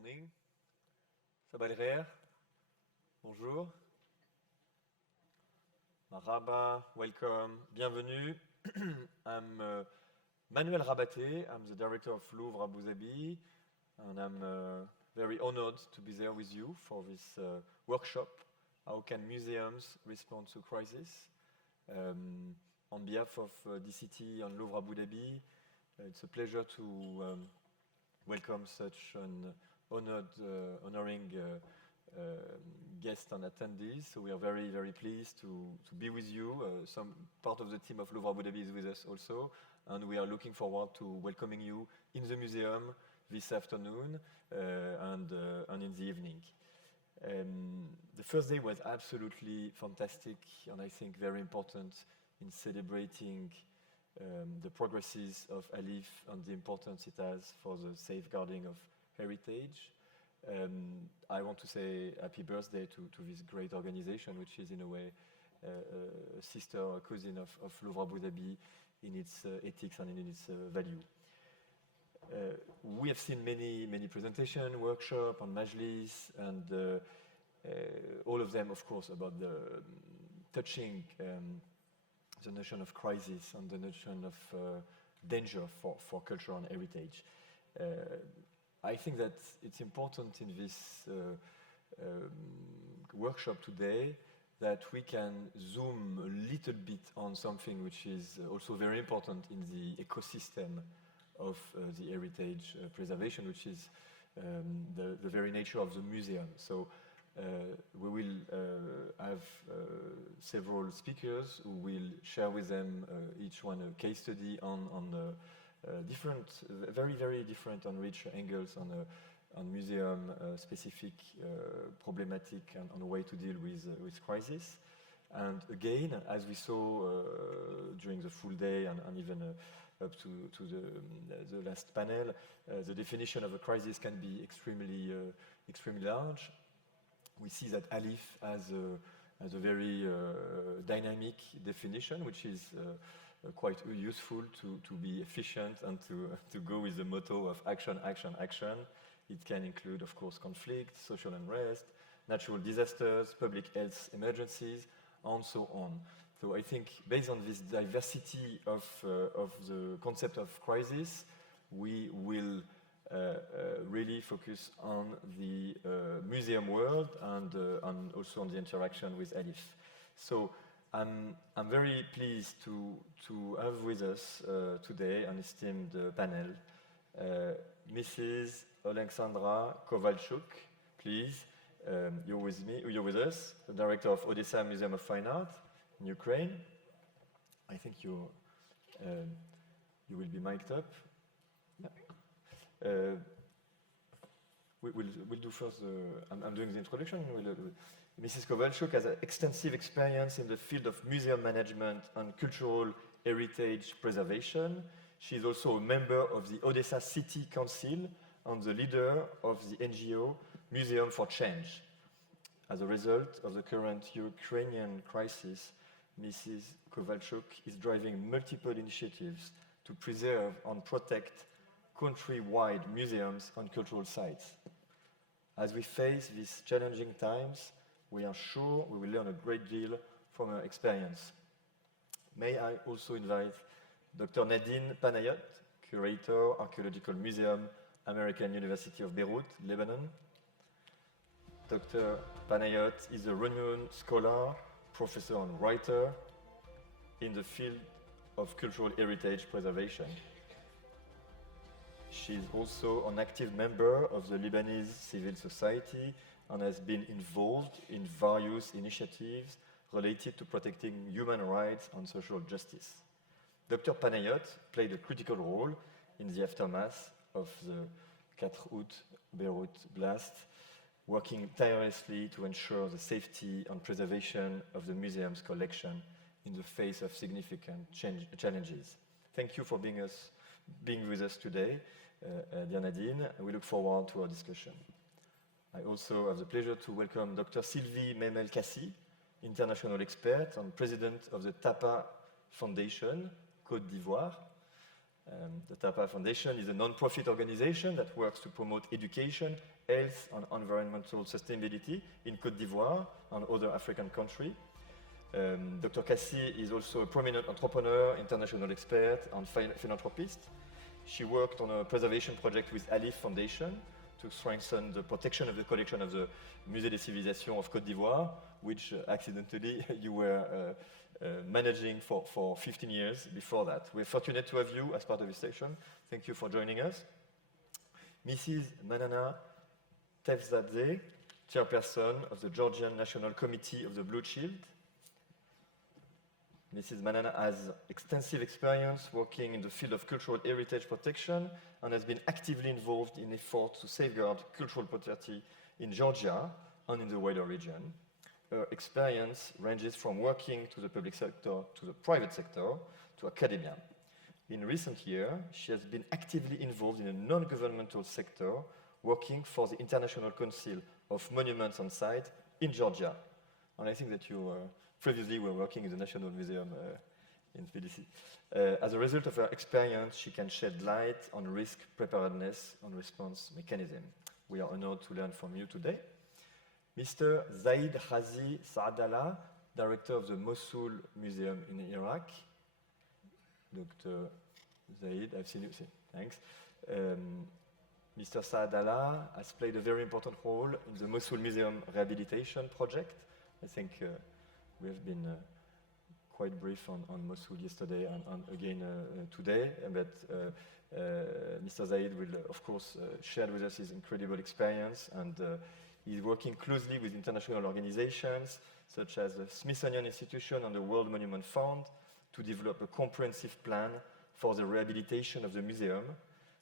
morning. Sabah bonjour. Marhaba, welcome, bienvenue. I'm Manuel Rabaté. I'm the director of Louvre Abu Dhabi, and I'm very honored to be there with you for this workshop. How can museums respond to crisis? On behalf of DCT and Louvre Abu Dhabi, it's a pleasure to welcome such an honoring guests and attendees. So we are very, very pleased to be with you. Some part of the team of Louvre Abu Dhabi is with us also, and we are looking forward to welcoming you in the museum this afternoon and in the evening. The first day was absolutely fantastic, and I think very important in celebrating the progresses of ALIPH and the importance it has for the safeguarding of heritage. I want to say happy birthday to this great organization, which is in a way a sister or cousin of Louvre Abu Dhabi in its ethics and in its value. We have seen many presentations, workshops, and majlis, and all of them, of course, about the touching the notion of crisis and the notion of danger for culture and heritage. I think that it's important in this workshop today that we can zoom a little bit on something which is also very important in the ecosystem of the heritage preservation, which is the very nature of the museum. So we will have several speakers who will share with them each one a case study on different, very different and rich angles on museum-specific problematic and on a way to deal with crisis. And again, as we saw during the full day and even up to the last panel, the definition of a crisis can be extremely large. We see that ALIPH has a very dynamic definition, which is quite useful to be efficient and to go with the motto of action, action, action. It can include, of course, conflict, social unrest, natural disasters, public health emergencies, and so on. So I think based on this diversity of the concept of crisis, we will really focus on the museum world and also on the interaction with ALIPH. So I'm very pleased to have with us today an esteemed panel, Mrs. Oleksandra Kovalchuk, please. You're with us, the director of Odesa Museum of Fine Art in Ukraine. I think you will be mic'd up. Yeah. We'll do first. I'm doing the introduction. Mrs. Kovalchuk has extensive experience in the field of museum management and cultural heritage preservation. She is also a member of the Odesa City Council and the leader of the NGO Museum for Change. As a result of the current Ukrainian crisis, Mrs. Kovalchuk is driving multiple initiatives to preserve and protect country-wide museums and cultural sites. As we face these challenging times, we are sure we will learn a great deal from her experience. May I also invite Dr. Nadine Panayot, Curator, Archaeological Museum, American University of Beirut, Lebanon. Dr. Panayot is a renowned scholar, professor and writer in the field of cultural heritage preservation. She is also an active member of the Lebanese civil society and has been involved in various initiatives related to protecting human rights and social justice. Dr. Panayot played a critical role in the aftermath of the 4 août Beirut blast, working tirelessly to ensure the safety and preservation of the museum's collection in the face of significant challenges. Thank you for being with us today, dear Nadine. We look forward to our discussion. I also have the pleasure to welcome Dr. Silvie Memel Kassi, international expert and president of the Tapa Foundation, Côte d'Ivoire. The Tapa Foundation is a non-profit organization that works to promote education, health, and environmental sustainability in Côte d'Ivoire and other African countries. Dr. Kassi is also a prominent entrepreneur, international expert, and philanthropist. She worked on a preservation project with ALIPH Foundation to strengthen the protection of the collection of the Musée des Civilisations of Côte d'Ivoire, which accidentally you were managing for 15 years before that. We're fortunate to have you as part of this session. Thank you for joining us. Mrs. Manana Tevzadze, Chairperson of the Georgian National Committee of the Blue Shield. Mrs. Manana has extensive experience working in the field of cultural heritage protection and has been actively involved in efforts to safeguard cultural property in Georgia and in the wider region. Her experience ranges from working to the public sector to the private sector to academia. In recent years, she has been actively involved in a non-governmental sector working for the International Council of Monuments and Sites in Georgia. And I think that you previously were working in the National Museum in Tbilisi. As a result of her experience, she can shed light on risk preparedness and response mechanism. We are honored to learn from you today. Mr. Zaid Khazi Saadallah, Director of the Mosul Museum in Iraq. Dr. Zaid, I've seen you. Thanks. Mr. Saadallah has played a very important role in the Mosul Museum rehabilitation project. I think we have been quite brief on Mosul yesterday and again today, but Mr. Zaid will, of course, share with us his incredible experience, and he's working closely with international organizations such as the Smithsonian Institution and the World Monument Fund to develop a comprehensive plan for the rehabilitation of the museum.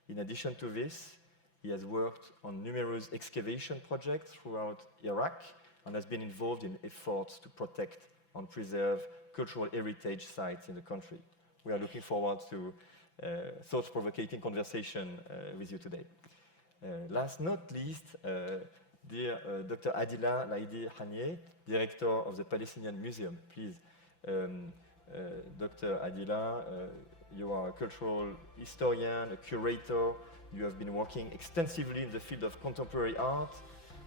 In addition to this, he has worked on numerous excavation projects throughout Iraq and has been involved in efforts to protect and preserve cultural heritage sites in the country. We are looking forward to thought-provoking conversation with you today. Last not least, dear Dr. Adila Laidi Hanieh, Director of the Palestinian Museum. Please, Dr. Adila, you are a cultural historian, a curator. You have been working extensively in the field of contemporary art.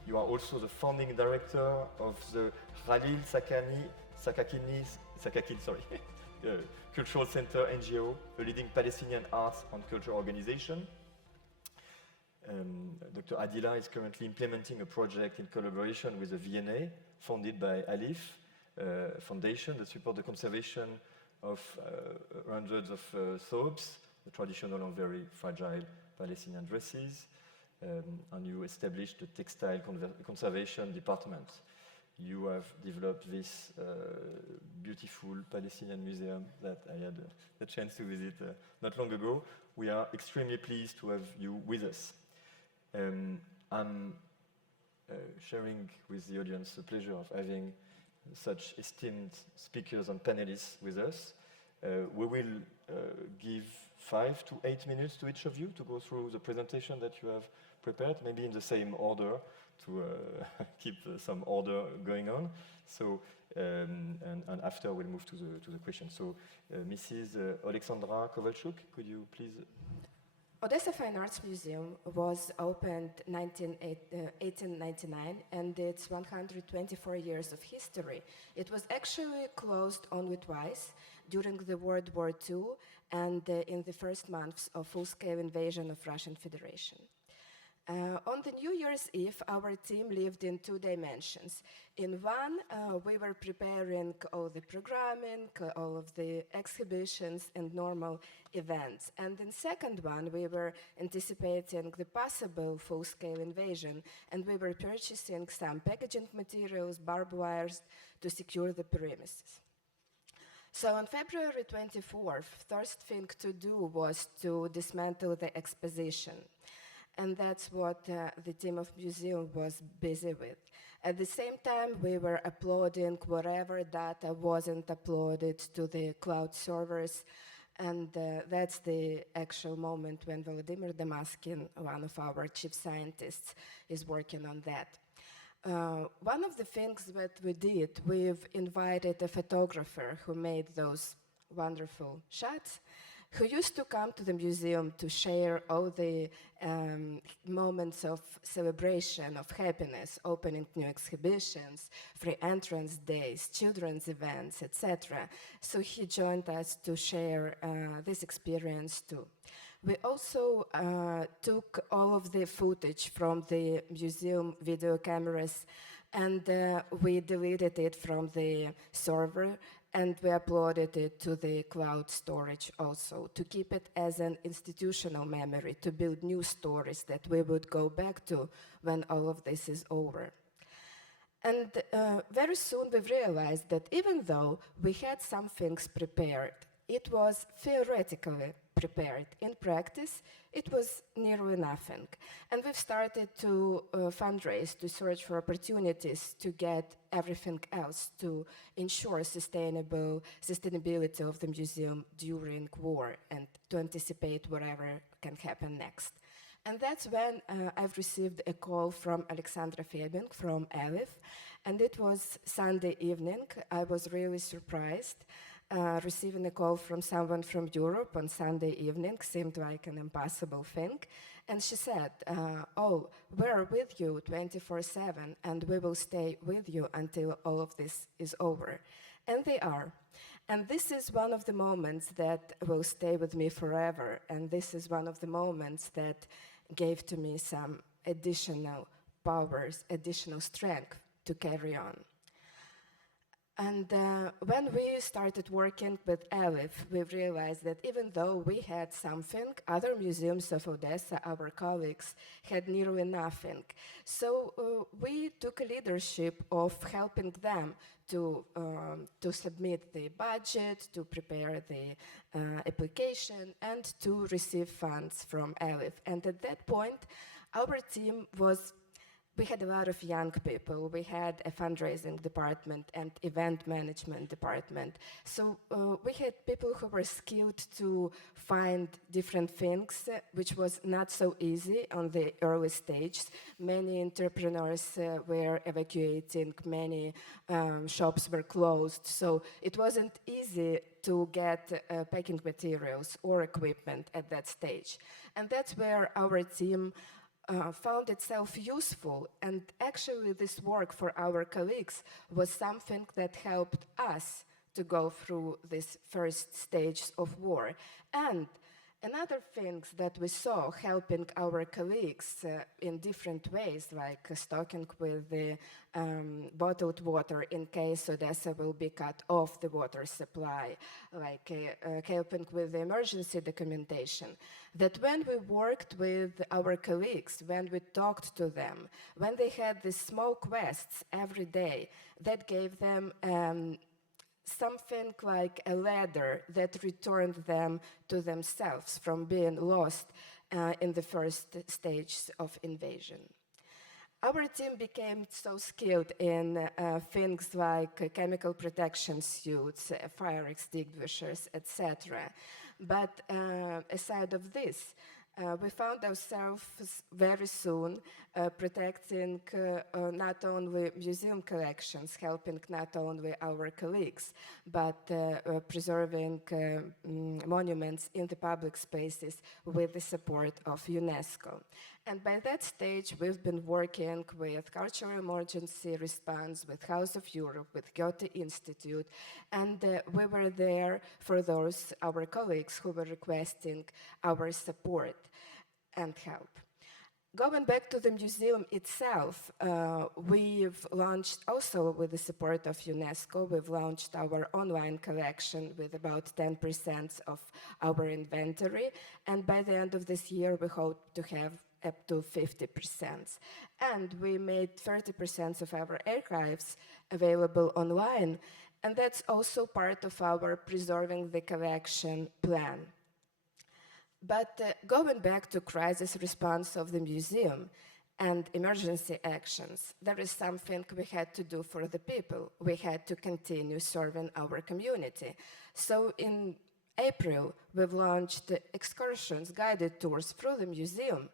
You are also the founding director of the Khalil Sakakini Cultural Center NGO, a leading Palestinian arts and culture organization. Dr. Adila is currently implementing a project in collaboration with the VNA, funded by ALIPH Foundation, that support the conservation of hundreds of thobes, the traditional and very fragile Palestinian dresses, and you established the Textile Conservation Department. You have developed this beautiful Palestinian museum that I had the chance to visit not long ago. We are extremely pleased to have you with us. I'm sharing with the audience the pleasure of having such esteemed speakers and panelists with us. We will give 5 to 8 minutes to each of you to go through the presentation that you have prepared, maybe in the same order to keep some order going on. So, and after we'll move to the questions. So, Mrs. Oleksandra Kovalchuk, could you please? Odesa Fine Arts Museum was opened 1899, and it's 124 years of history. It was actually closed only twice, during the World War II and in the first months of full-scale invasion of Russian Federation. On the New Year's Eve, our team lived in 2 dimensions. In one, we were preparing all the programming, all of the exhibitions and normal events. And in second one, we were anticipating the possible full-scale invasion, and we were purchasing some packaging materials, barbed wires, to secure the premises. So on February 24th, first thing to do was to dismantle the exposition. And that's what the team of museum was busy with. At the same time, we were uploading whatever data wasn't uploaded to the cloud servers. And that's the actual moment when Volodymyr Damaskin, one of our chief scientists, is working on that. One of the things that we did, we've invited a photographer who made those wonderful shots who used to come to the museum to share all the moments of celebration, of happiness, opening new exhibitions, free entrance days, children's events, etc. So he joined us to share this experience too. We also took all of the footage from the museum video cameras, and we deleted it from the server, and we uploaded it to the cloud storage also, to keep it as an institutional memory, to build new stories that we would go back to when all of this is over. And very soon we realized that even though we had some things prepared, it was theoretically prepared. In practice, it was nearly nothing. And we've started to fundraise, to search for opportunities to get everything else to ensure sustainability of the museum during war and to anticipate whatever can happen next. And that's when I've received a call from Oleksandra from ALIPH, and it was Sunday evening. I was really surprised. Receiving a call from someone from Europe on Sunday evening seemed like an impossible thing. And she said, oh, we're with you 24/7, and we will stay with you until all of this is over. And they are. And this is one of the moments that will stay with me forever. And this is one of the moments that gave to me some additional powers, additional strength to carry on. And when we started working with ALIPH, we realized that even though we had something, other museums of Odesa, our colleagues, had nearly nothing. So we took a leadership of helping them to submit the budget, to prepare the application, and to receive funds from ALIPH. And at that point, our team was we had a lot of young people. We had a fundraising department and event management department. So we had people who were skilled to find different things, which was not so easy on the early stage. Many entrepreneurs were evacuating, many shops were closed. So it wasn't easy to get packing materials or equipment at that stage. And that's where our team found itself useful, and actually this work for our colleagues was something that helped us to go through this first stage of war. And another things that we saw helping our colleagues in different ways, like stocking with the bottled water in case Odesa will be cut off the water supply, like helping with the emergency documentation, that when we worked with our colleagues, when we talked to them, when they had these small quests every day, that gave them something like a ladder that returned them to themselves from being lost in the first stage of invasion. Our team became so skilled in things like chemical protection suits, fire extinguishers, etc. But aside of this, we found ourselves very soon protecting not only museum collections, helping not only our colleagues, but preserving monuments in the public spaces with the support of UNESCO. And by that stage, we've been working with Cultural Emergency Response, with House of Europe, with Goethe Institute, and we were there for those, our colleagues, who were requesting our support and help. Going back to the museum itself, we've launched, also with the support of UNESCO, we've launched our online collection with about 10% of our inventory, and by the end of this year, we hope to have up to 50%. And we made 30% of our archives available online, and that's also part of our preserving the collection plan. But going back to crisis response of the museum and emergency actions, there is something we had to do for the people. We had to continue serving our community. So in April, we've launched excursions, guided tours through the museum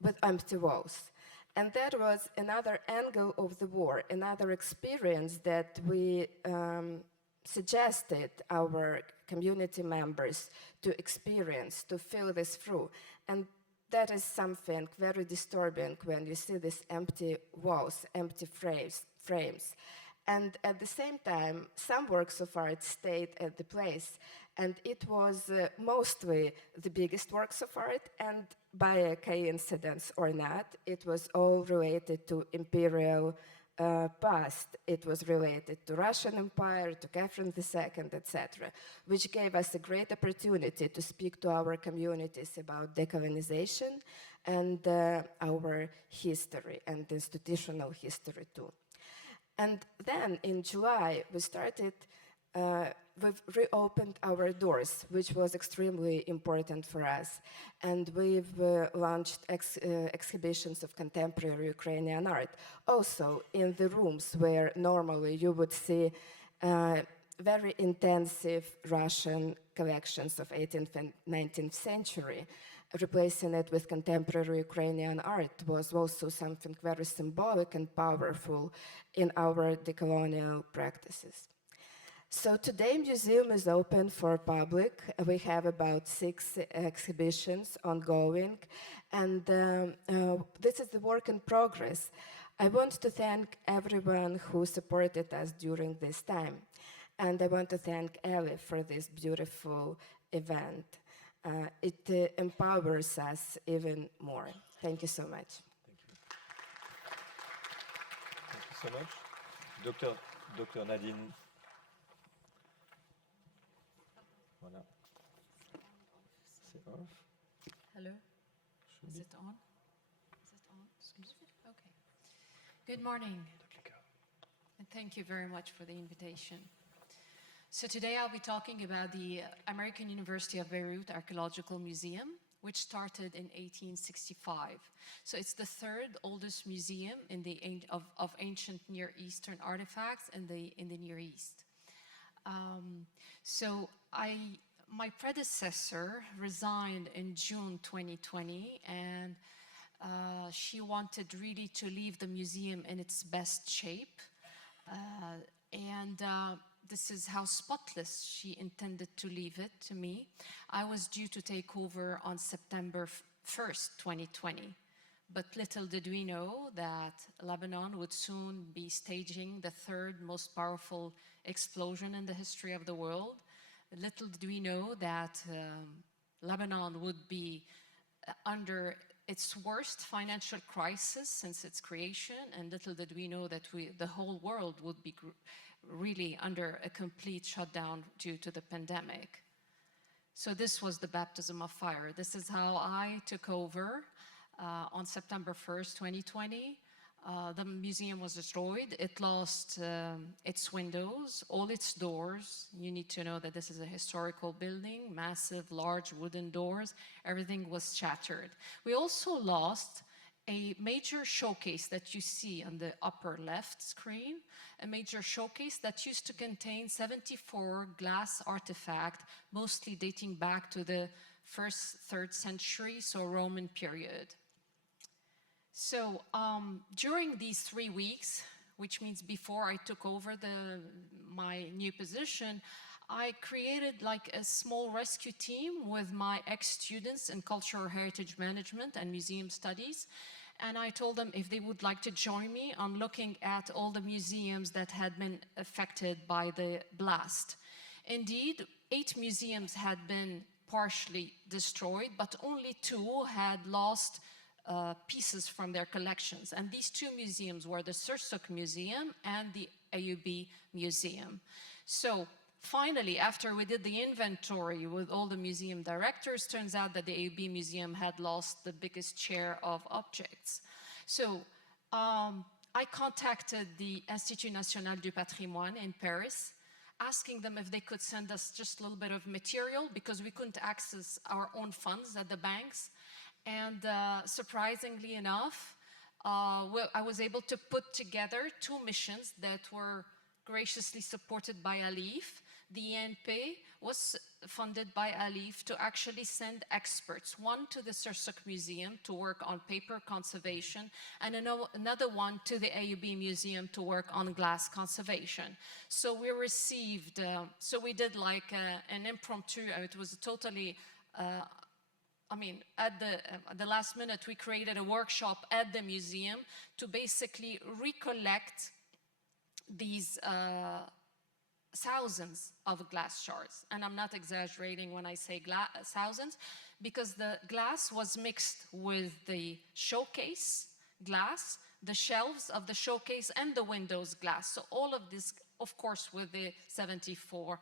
with empty walls. And that was another angle of the war, another experience that we suggested our community members to experience, to feel this through. And that is something very disturbing when you see these empty walls, empty frames. And at the same time, some works of art stayed at the place, and it was mostly the biggest works of art, and by a coincidence or not, it was all related to imperial past. It was related to Russian Empire, to Catherine II, etc., which gave us a great opportunity to speak to our communities about decolonization and our history and institutional history too. And then in July, we've reopened our doors, which was extremely important for us. And we've launched exhibitions of contemporary Ukrainian art. Also in the rooms where normally you would see very intensive Russian collections of 18th and 19th century, replacing it with contemporary Ukrainian art was also something very symbolic and powerful in our decolonial practices. So today museum is open for public. We have about 6 exhibitions ongoing, and this is the work in progress. I want to thank everyone who supported us during this time, and I want to thank ALIPH for this beautiful event. It empowers us even more. Thank you so much. Thank you so much. Dr. Nadine. Voilà. C'est off. Hello. Is it on? Is it on? Excuse me. Okay. Good morning. And thank you very much for the invitation. So today I'll be talking about the American University of Beirut Archaeological Museum, which started in 1865. So it's the 3rd oldest museum in of ancient Near Eastern artifacts in the Near East. My predecessor resigned in June 2020, and she wanted really to leave the museum in its best shape. This is how spotless she intended to leave it to me. I was due to take over on September 1st, 2020. But little did we know that Lebanon would soon be staging the 3rd most powerful explosion in the history of the world. Little did we know that Lebanon would be under its worst financial crisis since its creation, and little did we know that the whole world would be really under a complete shutdown due to the pandemic. So this was the baptism of fire. This is how I took over on September 1st, 2020. The museum was destroyed. It lost its windows, all its doors. You need to know that this is a historical building, massive, large wooden doors. Everything was shattered. We also lost a major showcase that you see on the upper left screen, a major showcase that used to contain 74 glass artifacts, mostly dating back to the 1st, 3rd century, so Roman period. So during these 3 weeks, which means before I took over my new position, I created like a small rescue team with my ex-students in cultural heritage management and museum studies. And I told them if they would like to join me on looking at all the museums that had been affected by the blast. Indeed, 8 museums had been partially destroyed, but only 2 had lost pieces from their collections. And these 2 museums were the Sursuk Museum and the AUB Museum. So finally, after we did the inventory with all the museum directors, turns out that the AUB Museum had lost the biggest share of objects. So I contacted the Institut National du Patrimoine in Paris, asking them if they could send us just a little bit of material because we couldn't access our own funds at the banks. And surprisingly enough, I was able to put together 2 missions that were graciously supported by ALIPH. the INP was funded by ALIPH to actually send experts, one to the Sursuk Museum to work on paper conservation, and another one to the AUB Museum to work on glass conservation. So we received, so we did like an impromptu, it was totally, I mean, at the last minute, we created a workshop at the museum to basically recollect these thousands of glass shards. And I'm not exaggerating when I say thousands, because the glass was mixed with the showcase glass, the shelves of the showcase, and the windows glass. So all of this, of course, with the 74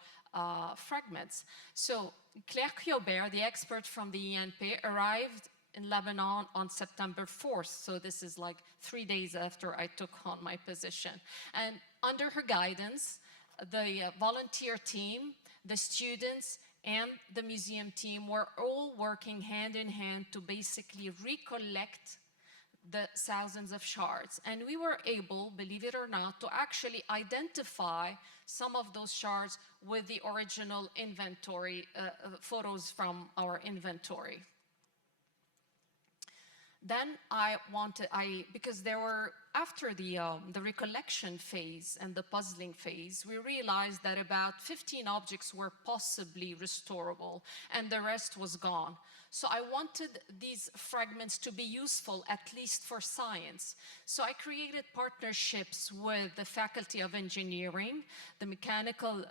fragments. So Claire Kiobert, the expert from the INP, arrived in Lebanon on September 4th. So this is like 3 days after I took on my position. And under her guidance, the volunteer team, the students, and the museum team were all working hand in hand to basically recollect the thousands of shards. And we were able, believe it or not, to actually identify some of those shards with the original inventory, photos from our inventory. Then because there were, after the recollection phase and the puzzling phase, we realized that about 15 objects were possibly restorable and the rest was gone. So I wanted these fragments to be useful, at least for science. So I created partnerships with the Faculty of Engineering, the Mechanical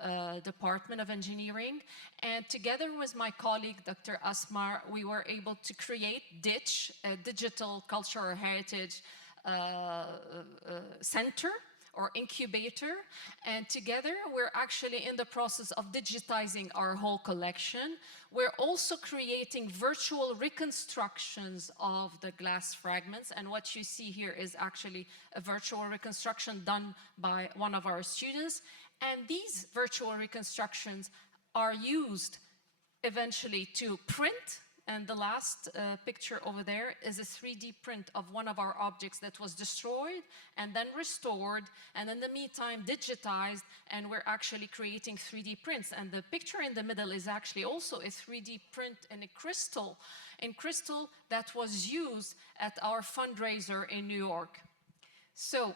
Department of Engineering, and together with my colleague, Dr. Asmar, we were able to create DITCH, a Digital Cultural Heritage Center, or incubator, and together we're actually in the process of digitizing our whole collection. We're also creating virtual reconstructions of the glass fragments, and what you see here is actually a virtual reconstruction done by one of our students, and these virtual reconstructions are used eventually to print. And the last picture over there is a 3D print of one of our objects that was destroyed and then restored, and in the meantime digitized, and we're actually creating 3D prints. And the picture in the middle is actually also a 3D print in crystal that was used at our fundraiser in New York. So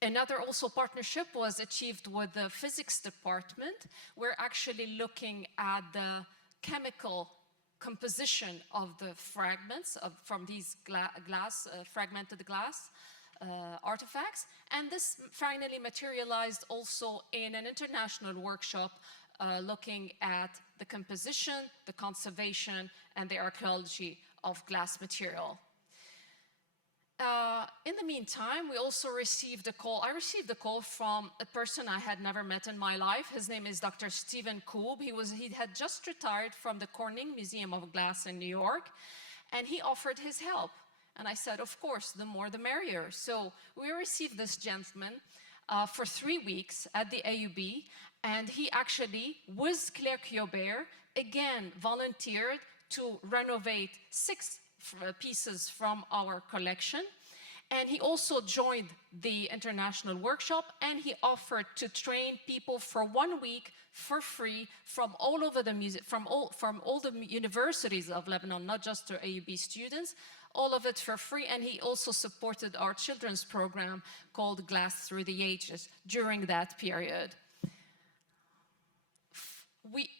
another also partnership was achieved with the physics department. We're actually looking at the chemical composition of the fragments from these fragmented glass artifacts, and this finally materialized also in an international workshop looking at the composition, the conservation, and the archaeology of glass material. In the meantime, we also received a call. I received a call from a person I had never met in my life. His name is Dr. Stephen Koob. He had just retired from the Corning Museum of Glass in New York, and he offered his help. And I said, of course, the more the merrier. So we received this gentleman for 3 weeks at the AUB, and he actually, with Claire Kiobert, again volunteered to renovate 6 pieces from our collection, and he also joined the international workshop, and he offered to train people for 1 week for free from all over the from all the universities of Lebanon, not just the AUB students, all of it for free. And he also supported our children's program called Glass Through the Ages during that period.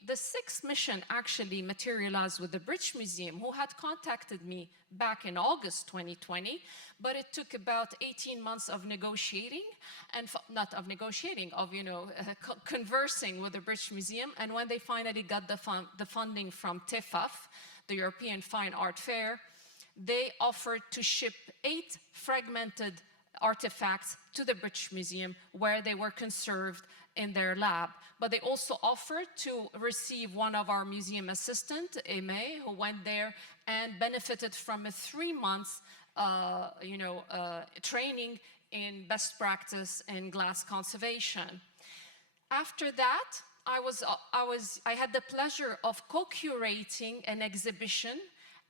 The 6th mission actually materialized with the British Museum, who had contacted me back in August 2020, but it took about 18 months of negotiating, and not of negotiating, of conversing with the British Museum. And when they finally got the funding from TEFAF, the European Fine Art Fair, they offered to ship 8 fragmented artifacts to the British Museum, where they were conserved in their lab. But they also offered to receive one of our museum assistants, Aimee, who went there and benefited from a 3-month training in best practice in glass conservation. After that, I had the pleasure of co-curating an exhibition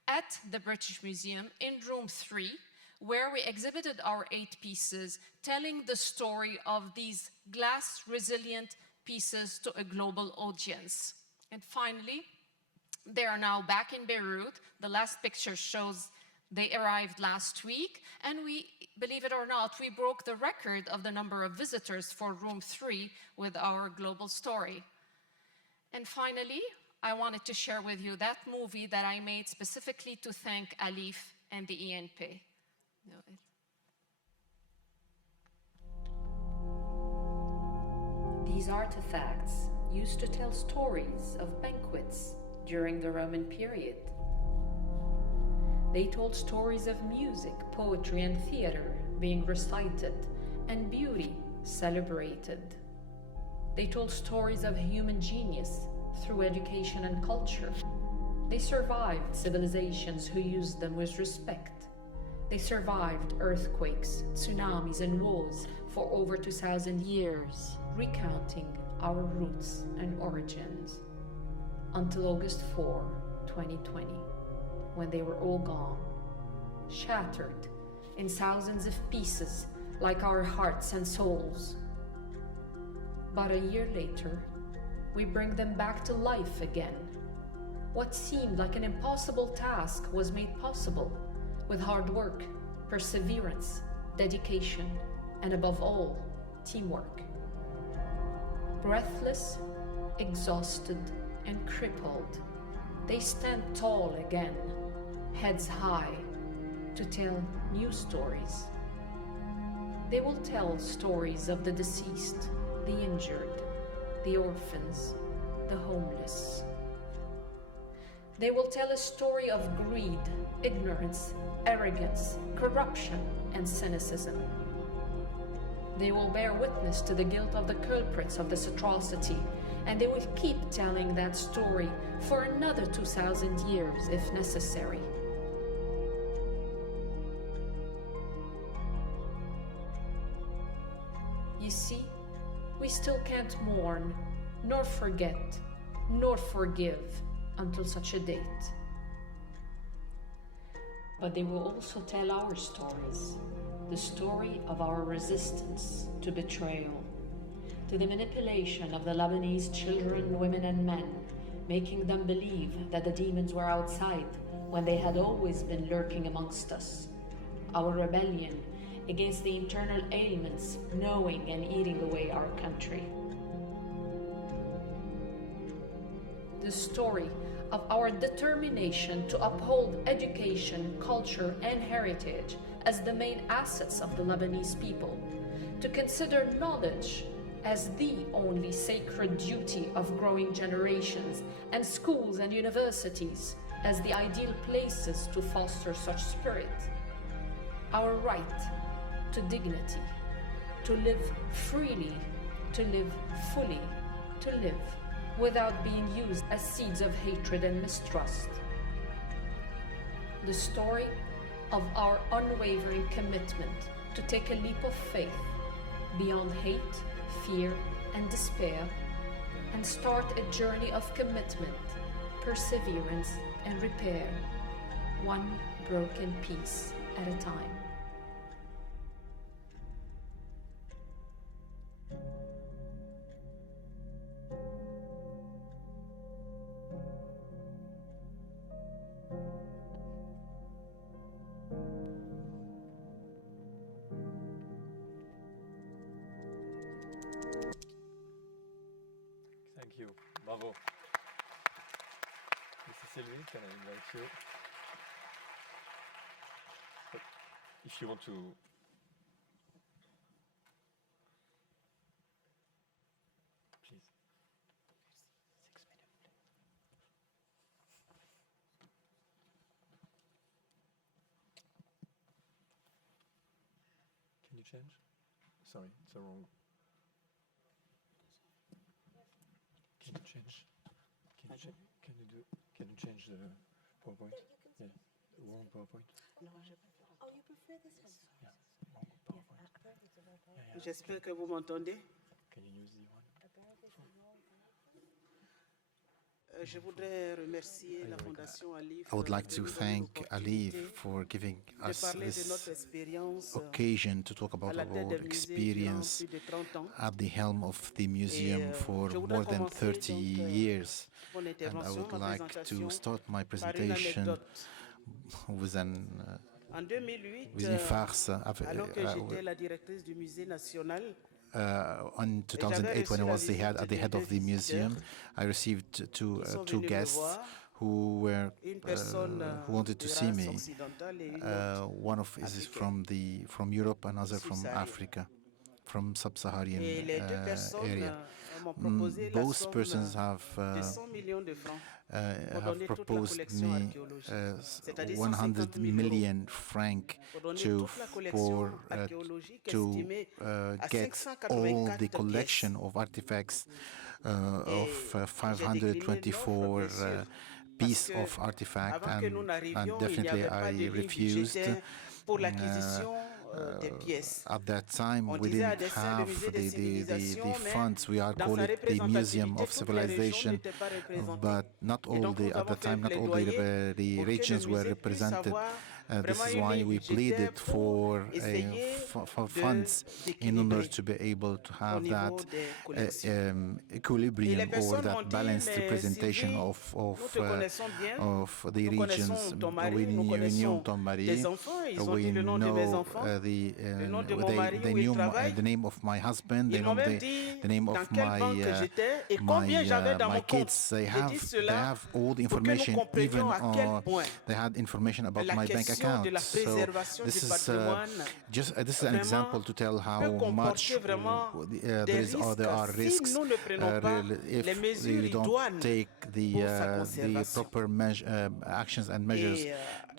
at the British Museum in room 3, where we exhibited our 8 pieces, telling the story of these glass-resilient pieces to a global audience. And finally, they are now back in Beirut. The last picture shows they arrived last week, and we, believe it or not, we broke the record of the number of visitors for room 3 with our global story. And finally, I wanted to share with you that movie that I made specifically to thank ALIPH and the ENP. These artifacts used to tell stories of banquets during the Roman period. They told stories of music, poetry, and theater being recited, and beauty celebrated. They told stories of human genius through education and culture. They survived civilizations who used them with respect. They survived earthquakes, tsunamis, and wars for over 2,000 years, recounting our roots and origins, until August 4, 2020, when they were all gone, shattered in thousands of pieces like our hearts and souls. But a year later, we bring them back to life again. What seemed like an impossible task was made possible with hard work, perseverance, dedication, and above all, teamwork. Breathless, exhausted, and crippled, they stand tall again, heads high, to tell new stories. They will tell stories of the deceased, the injured, the orphans, the homeless. They will tell a story of greed, ignorance, arrogance, corruption, and cynicism. They will bear witness to the guilt of the culprits of this atrocity, and they will keep telling that story for another 2,000 years if necessary. You see, we still can't mourn, nor forget, nor forgive until such a date. But they will also tell our stories, the story of our resistance to betrayal, to the manipulation of the Lebanese children, women, and men, making them believe that the demons were outside when they had always been lurking amongst us. Our rebellion against the internal ailments gnawing and eating away our country. The story of our determination to uphold education, culture, and heritage as the main assets of the Lebanese people, to consider knowledge as the only sacred duty of growing generations, and schools and universities as the ideal places to foster such spirit. Our right to dignity, to live freely, to live fully, to live without being used as seeds of hatred and mistrust. The story of our unwavering commitment to take a leap of faith beyond hate, fear, and despair, and start a journey of commitment, perseverance, and repair, one broken piece at a time. Thank you. Bravo. Mrs. Silvie, can I invite you? If you want to... Please. 6 minutes. Can you change? Sorry, it's the wrong... Can you change? Can you change the PowerPoint? Yeah, wrong PowerPoint. Oh, you prefer this one? Yeah, wrong PowerPoint. Yeah. J'espère que vous m'entendez. Can you use the one? Je voudrais remercier la Fondation ALIPH I would like de to nous donner thank l'opportunité ALIPH for giving de us parler de notre this expérience occasion to talk à about la tête our des musées durant experience plus de 30 ans. at the helm of the museum for je voudrais more than commencer 30 donc, years. mon And I intervention, would ma like présentation, to start my par une presentation anecdote. with En 2008, une farce. alors que j'étais la directrice du musée national, In 2008, when I was at the head of the museum, I received two guests who wanted to see me. One of is from Europe, another from Africa, from sub-Saharan area. Both persons have proposed me 100 million franc to get all the collection of artifacts of 524 piece of artifact, and definitely I refused. At that time, we didn't have the funds. We are called it the Museum of Civilization, but not all at the time, not all the regions were represented. This is why we pleaded for funds in order to be able to have that equilibrium or that balanced representation of the regions. We knew Tom Marie, we know they knew the name of my husband, they know the name of my kids. They have all the information, even they had information about my bank account. So this is an example to tell how much there are risks if you don't take the proper actions and measures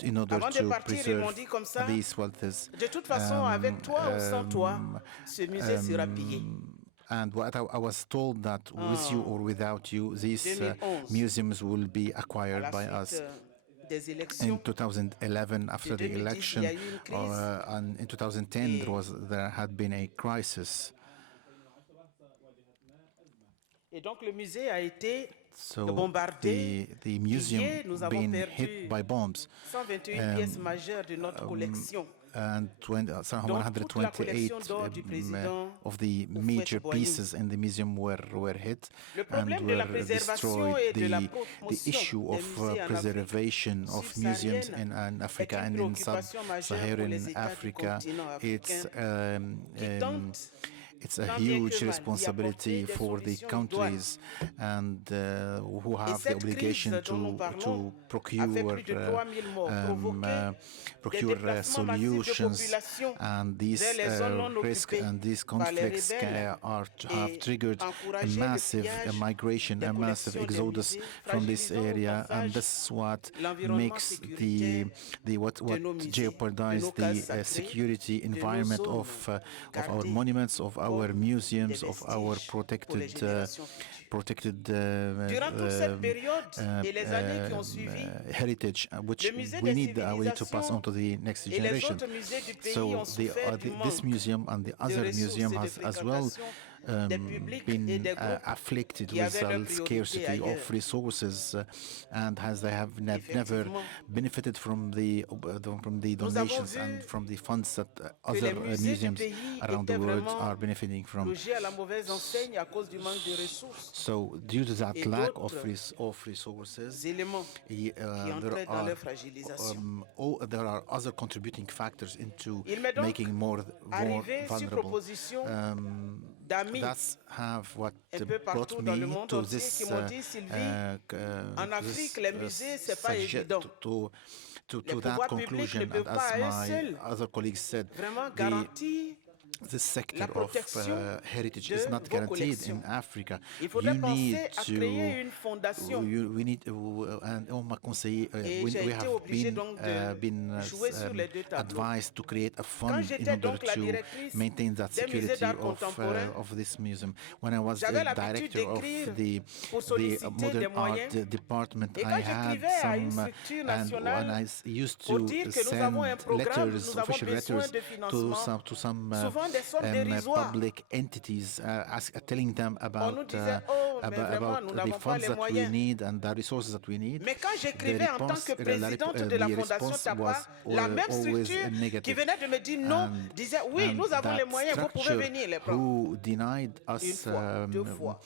in order to preserve these wealths. De toute façon, avec toi ou sans toi, ce musée sera pillé. And what I was told that with you or without you, these museums will be acquired by us. In 2011, after the election, and in 2010, there had been a crisis. Et donc le musée a été So bombardé. the museum been hit by bombs. 121 pièces majeures de notre collection. And 128 of the major pieces in the museum were hit and were destroyed. The issue of preservation of museums in Africa and in sub-Saharan Africa, it's a huge responsibility for the countries and who have the obligation to procure solutions, and these risks and these conflicts have triggered a massive migration, a massive exodus from this area, and this is what makes what jeopardizes the security environment of our monuments, of our museums, of our protected heritage, which we need to pass on to the next generation. So this museum and the other museum has as well been afflicted with scarcity of resources, and they have never benefited from the donations and from the funds that other museums around the world are benefiting from. So due to that lack of resources, there are other contributing factors into making more vulnerable. That's what brought me to this to that conclusion. And as my other colleagues said, the sector of heritage is not guaranteed in Africa. We have been advised to create a fund in order to maintain that security of this museum. When I was the director of the modern art department, I had some, and when I used to send letters, official letters to some public entities, telling them about the funds that we need and the resources that we need. Mais quand j'écrivais en tant que présidente de la Fondation Tapa, la même structure qui venait de me dire non disait oui, nous avons les moyens, vous pouvez venir les prendre. Who denied us Une fois, deux fois.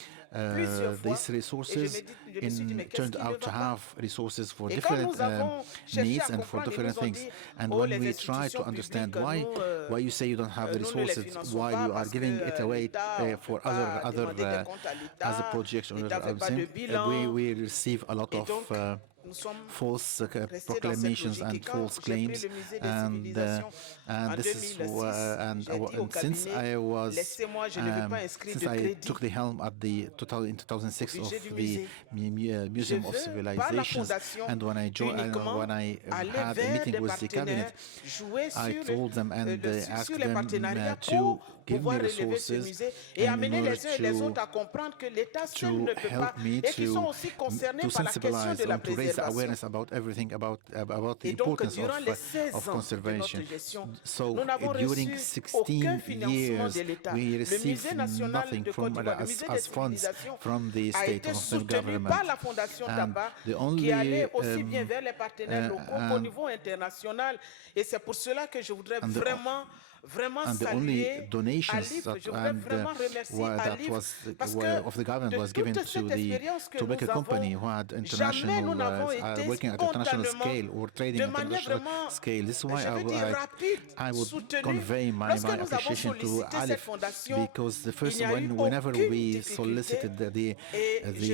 these resources turned out to have resources for different needs and for different things. And when we try to understand why you say you don't have the resources, why you are giving it away for other as a project, we receive a lot of false proclamations and false claims, and this is since I took the helm at the in 2006 of the Museum of Civilizations, and when I had a meeting with the cabinet, I told them and asked them to give me resources and in order to help me to sensibilize and to raise awareness about everything about the importance of conservation. So during 16 years we received nothing from as funds from the state of the government, and the only and the only donations that was of the government was given to the tobacco company who had international working at international scale or trading at international scale. This is why I would convey my appreciation to ALIPH, because the first whenever we solicited the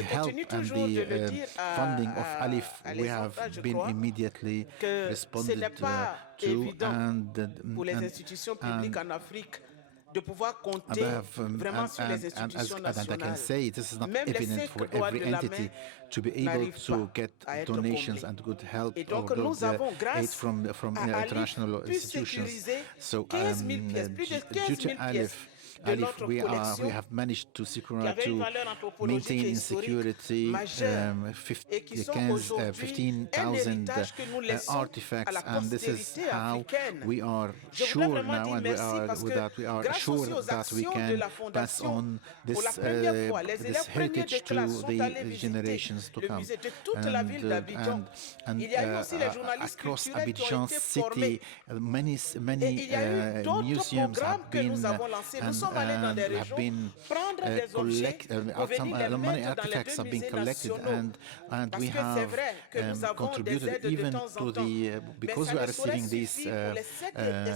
help and the funding of ALIPH, we have been immediately responded to, and I can say this is not evident for every entity to be able to get donations and good help or good aid from international institutions. So due to ALIPH, we have managed to maintain in security 15,000 artifacts, and this is how we are sure now, and we are sure that we can pass on this heritage to the generations to come. And across Abidjan city, many museums have been many artifacts have been collected, and we have contributed even to the because we are receiving this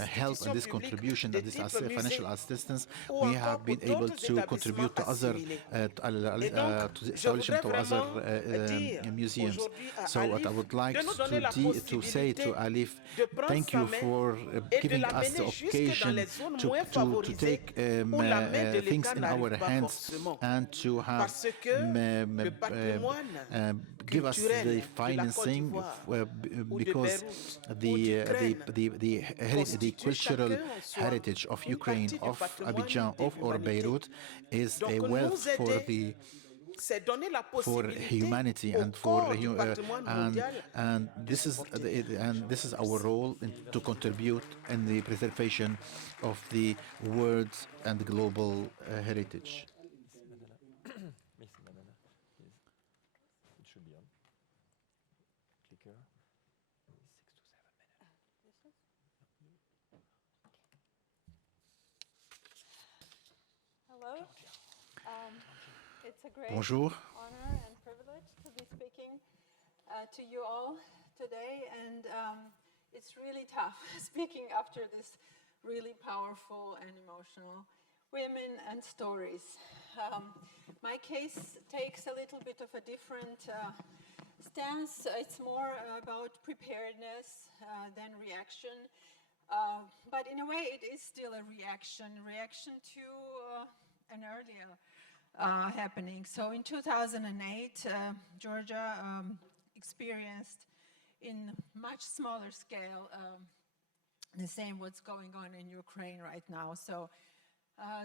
help and this contribution, this financial assistance, we have been able to contribute to other to the establishment of other museums. So what I would like to say to ALIPH, thank you for giving us the occasion to take things in our hands and to have give us the financing, because the cultural heritage of Ukraine, of Abidjan, of Beirut is a wealth for humanity and for and this is our role to contribute in the preservation of the world and the global heritage. Miss Manana, please. It should be on. Clicker. 6 to 7 minutes. Hello. It's a great Bonjour. honor and privilege to be speaking to you all today, and it's really tough speaking after this really powerful and emotional women and stories. My case takes a little bit of a different stance. It's more about preparedness than reaction, but in a way it is still a reaction to an earlier happening. So in 2008, Georgia experienced in much smaller scale the same what's going on in Ukraine right now. So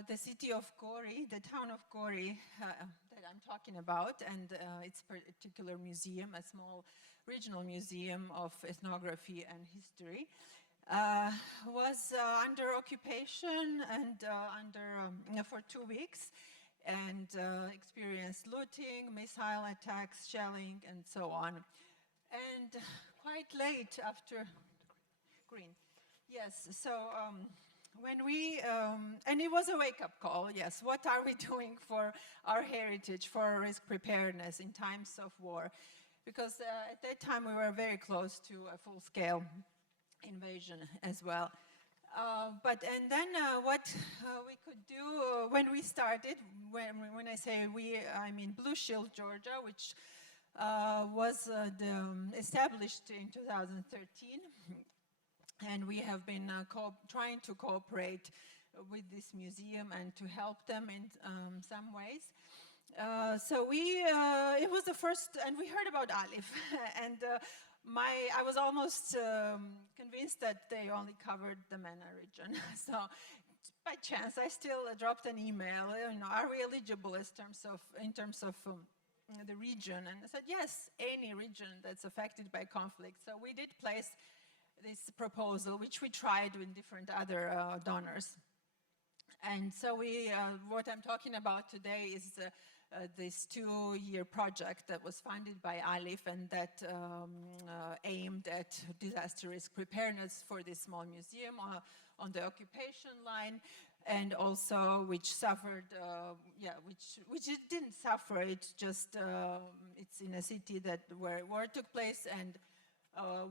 the city of Gori, the town of Gori that I'm talking about, and its particular museum, a small regional museum of ethnography and history, was under occupation and for 2 weeks, and experienced various looting, missile attacks, shelling, and so on. And quite late after, green, yes, so when we, and it was a wake-up call, yes, what are we doing for our heritage, for our risk preparedness in times of war? Because at that time we were very close to a full-scale invasion as well. And then what we could do when we started, when I say we, I mean Blue Shield Georgia, which was established in 2013. And we have been trying to cooperate with this museum and to help them in some ways. So it was the first, and we heard about ALIPH, and I was almost convinced that they only covered the MENA region. So by chance, I still dropped an email, are we eligible in terms of the region? And I said, yes, any region that's affected by conflict. So we did place this proposal, which we tried with different other donors. And so what I'm talking about today is this 2-year project that was funded by ALIPH and that aimed at disaster risk preparedness for this small museum on the occupation line, and also which suffered, which it didn't suffer, it's just, it's in a city where war took place and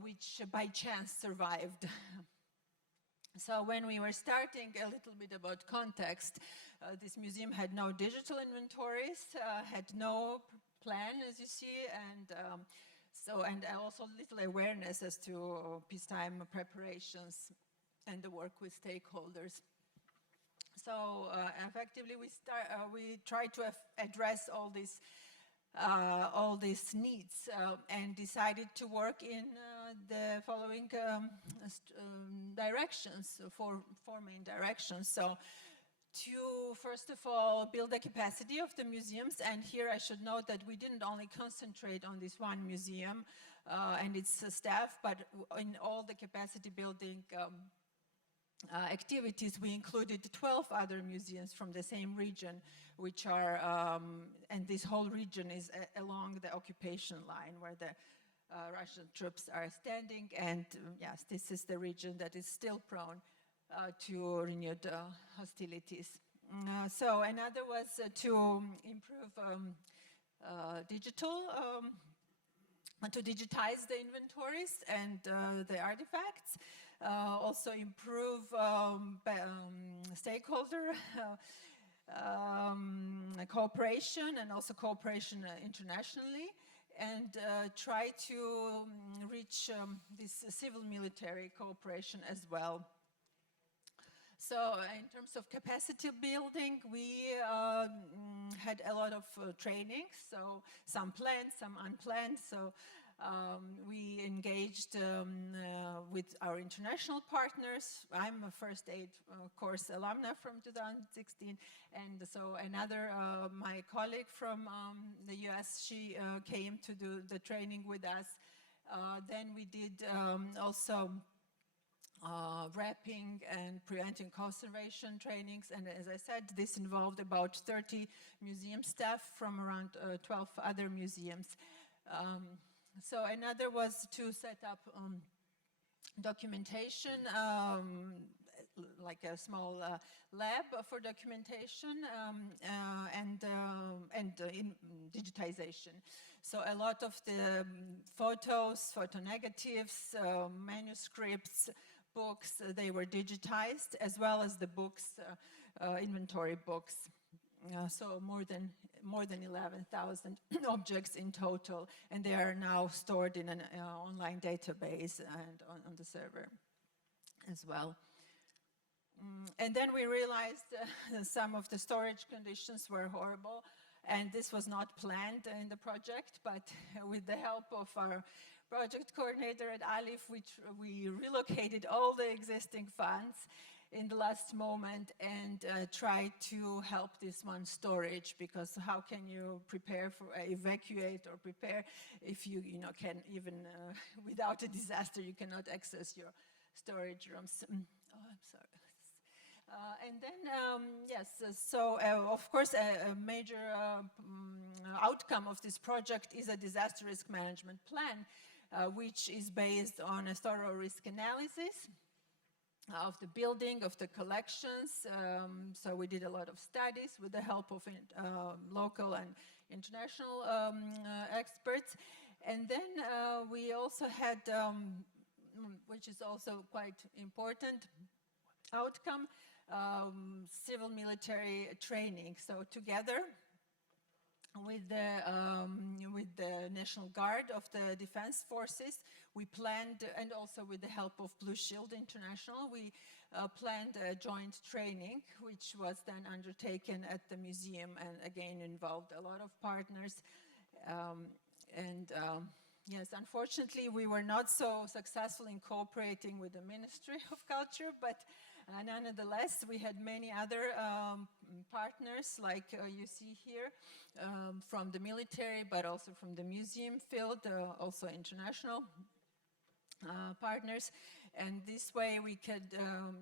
which by chance survived. So when we were starting, a little bit about context, this museum had no digital inventories, had no plan, as you see, and also little awareness as to peacetime preparations and the work with stakeholders. So effectively, we try to address all these needs and decided to work in the following directions, four main directions. So to, first of all, build the capacity of the museums, and here I should note that we didn't only concentrate on this one museum and its staff, but in all the capacity building activities, we included 12 other museums from the same region, which are, and this whole region is along the occupation line where the Russian troops are standing, and yes, this is the region that is still prone to renewed hostilities. So another was to improve to digitize the inventories and the artifacts, also improve stakeholder cooperation and also cooperation internationally, and try to reach this civil-military cooperation as well. So in terms of capacity building, we had a lot of trainings, so some planned, some unplanned. So we engaged with our international partners. I'm a first aid course alumna from 2016, and so another, my colleague from the US, she came to do the training with us. Then we did also wrapping and preventing conservation trainings, and as I said, this involved about 30 museum staff from around 12 other museums. So another was to set up documentation, like a small lab for documentation and in digitization. So a lot of the photos, photo negatives, manuscripts, books, they were digitized, as well as the books, inventory books. So more than 11,000 objects in total, and they are now stored in an online database and on the server as well. And then we realized some of the storage conditions were horrible, and this was not planned in the project, but with the help of our project coordinator at ALIPH, we relocated all the existing funds in the last moment and tried to help this one storage, because how can you prepare for evacuate or prepare if you can even without a disaster you cannot access your storage rooms. Oh, I'm sorry. And then, yes, so of course, a major outcome of this project is a disaster risk management plan, which is based on a thorough risk analysis of the building, of the collections. So we did a lot of studies with the help of local and international experts. And then we also had, which is also quite important outcome, civil military training. So together with the National Guard of the Defense Forces, we planned, and also with the help of Blue Shield International, we planned a joint training, which was then undertaken at the museum, and again involved a lot of partners. Yes, unfortunately, we were not so successful in cooperating with the Ministry of Culture, but nonetheless, we had many other partners, like you see here, from the military, but also from the museum field, also international partners. And this way we could,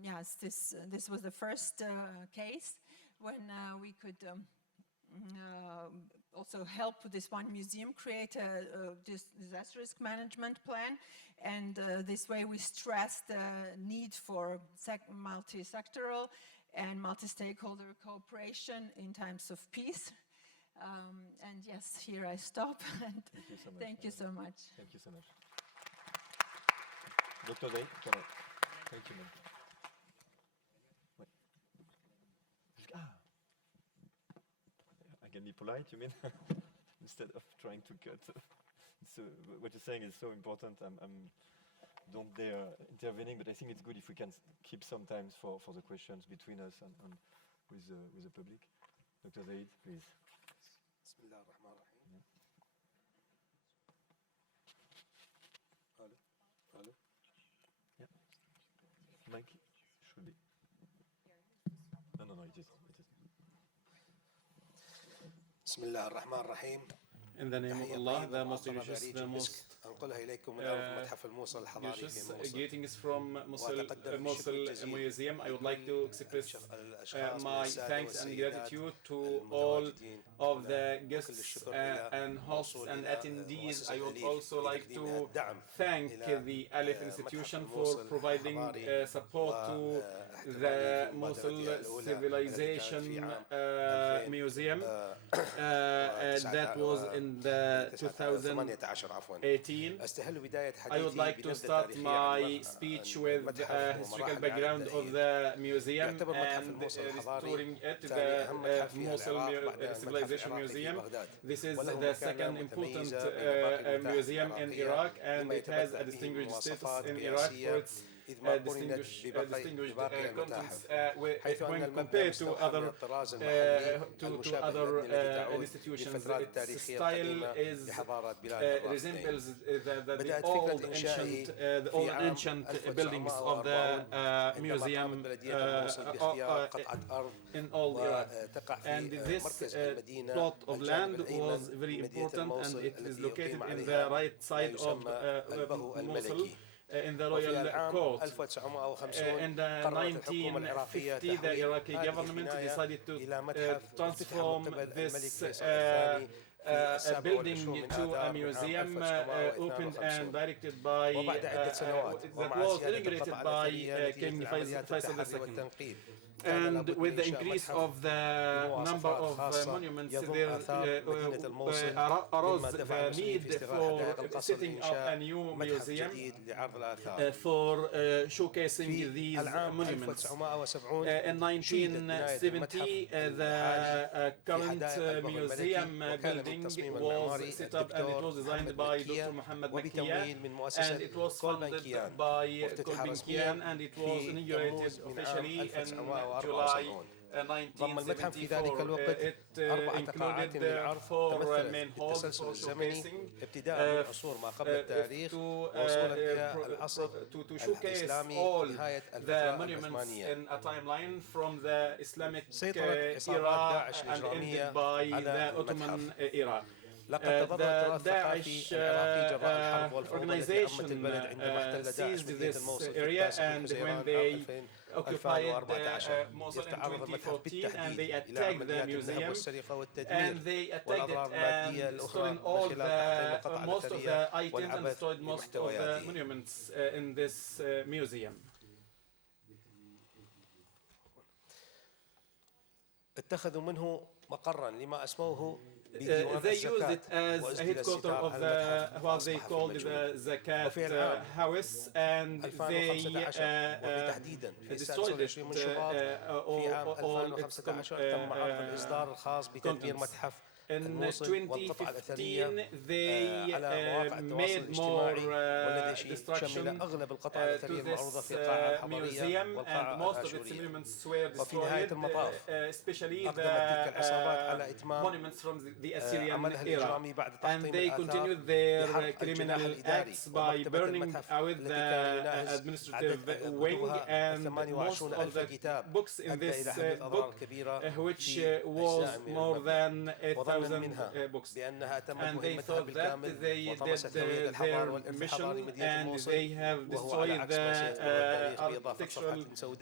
yes, this was the first case when we could also help this one museum create a disaster risk management plan. And this way we stressed the need for multi-sectoral and multi-stakeholder cooperation in times of peace. And yes, here I stop. And thank you so much. Thank you so much. Dr. Day, thank you, ma'am. I can be polite, you mean? Instead of trying to cut. So what you're saying is so important. I'm don't dare intervening, but I think it's good if we can keep some time for the questions between us and with the public. Dr. Zaid, please. Bismillah ar-Rahman ar-Rahim. Hello? Yeah. Mike should be. No, it is. Bismillah ar-Rahman ar-Rahim. In the name of Allah, the most gracious, the most greetings from Mosul Museum. I would like to express my thanks and gratitude to all of the guests and hosts and attendees. I would also like to thank the ALIPH institution for providing support to the Mosul Civilization Museum that was in the 2018. I would like to start my speech with the historical background of the museum and restoring it to the Mosul Civilization Museum. This is the second important museum in Iraq, and it has a distinguished status in Iraq for its distinguished contents when compared to other institutions. Its style resembles the old ancient buildings of the museum in all Iraq. And this plot of land was very important, and it is located in the right side of Mosul, in the royal court. In the 1950, the Iraqi government decided to transform this building to a museum opened and directed by, that was inaugurated by King Faisal II. And with the increase of the number of monuments, there arose the need for setting up a new museum for showcasing these monuments. In 1970, the current museum building was set up, and it was designed by Dr. Muhammad Makkiya, and it was funded by Kovalchuk, and it was inaugurated officially in July 1974. It included 4 main halls for showcasing, to showcase all the monuments in a timeline from the Islamic era and ended by the Ottoman era. لقد تضرر التراث الثقافي العراقي جراء الحرب والفوضى التي عمت البلد عندما احتل داعش مدينة الموصل في التاسع من حزيران عام 2014 يتعرض المتحف بالتحديد إلى عمليات النهب والسرقة والتدمير والأضرار المادية الأخرى من خلال تحطيم القطع الأثرية والعبث بمحتوياته. اتخذوا منه مقرا لما اسموه they used it as a headquarter of what they called the Zakat house, and they destroyed it. تم عرض الإصدار الخاص بتدمير متحف In 2015, they made more destruction to this museum, and most of its monuments were destroyed, especially the monuments from the Assyrian era. And they continued their criminal acts by burning out the administrative wing, and most of the books in this book, which was more than 1,000 books, and they thought that they did their mission, and they have destroyed the architectural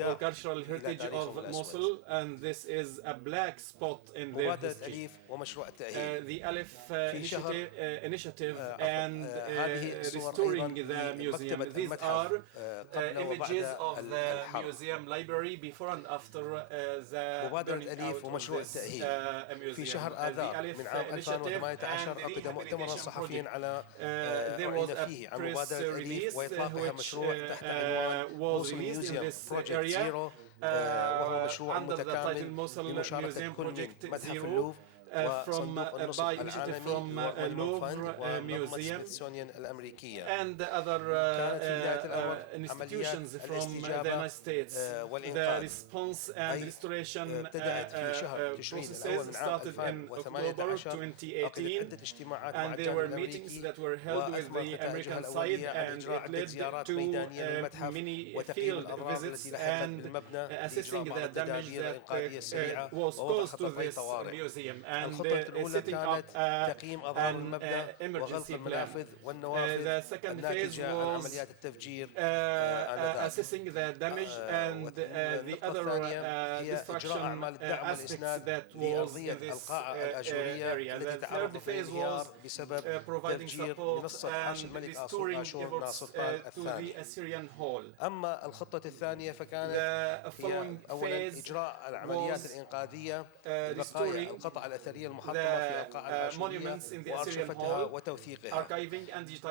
or cultural heritage of Mosul, and this is a black spot in their history. The ALIPH initiative and restoring the museum. These are images of the museum library before and after the burning out of this museum. من عام 2018 عقد مؤتمرا صحفيا على فيه عن مبادرة أليف وإطلاقها مشروع تحت عنوان موصل ميوزيوم بروجكت زيرو وهو مشروع متكامل بمشاركة كل من متحف اللوفر by initiative from Louvre Museum and other institutions from the United States. The response and restoration processes started in October 2018, and there were meetings that were held with the American side, and it led to many field visits and assessing the damage that was caused to this museum. And setting up an emergency plan. The second phase was assessing the damage and the other destruction aspects that was in this area. The third phase was providing support and restoring efforts to the Assyrian Hall. أما الخطة الثانية فكانت هي أولا إجراء العمليات الإنقاذية لبقايا القطع الأثرية المحطمة في القاعة العاشورية وأرشفتها وتوثيقها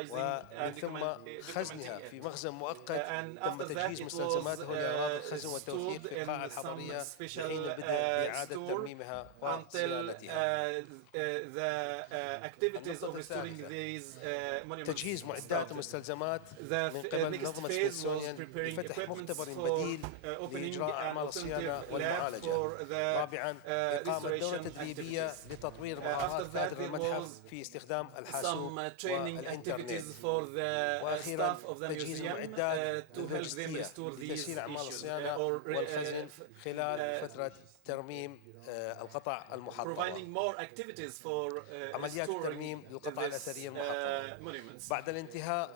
ومن ثم خزنها في مخزن مؤقت تم تجهيز مستلزماته لأغراض الخزن والتوثيق في القاعة الحضرية حين البدء بإعادة ترميمها وصيانتها. تجهيز معدات ومستلزمات من قبل منظمة سميثسونيان لفتح مختبر بديل لإجراء أعمال الصيانة والمعالجة. رابعا إقامة دورة تدريبية لتطوير مهارات كادر المتحف في استخدام الحاسوب والإنترنت. وأخيرا تجهيز المعدات اللوجستية لتسهيل أعمال الصيانة والخزن خلال فترة ترميم القطع المحطمة. عمليات الترميم للقطع الأثرية المحطمة. بعد الانتهاء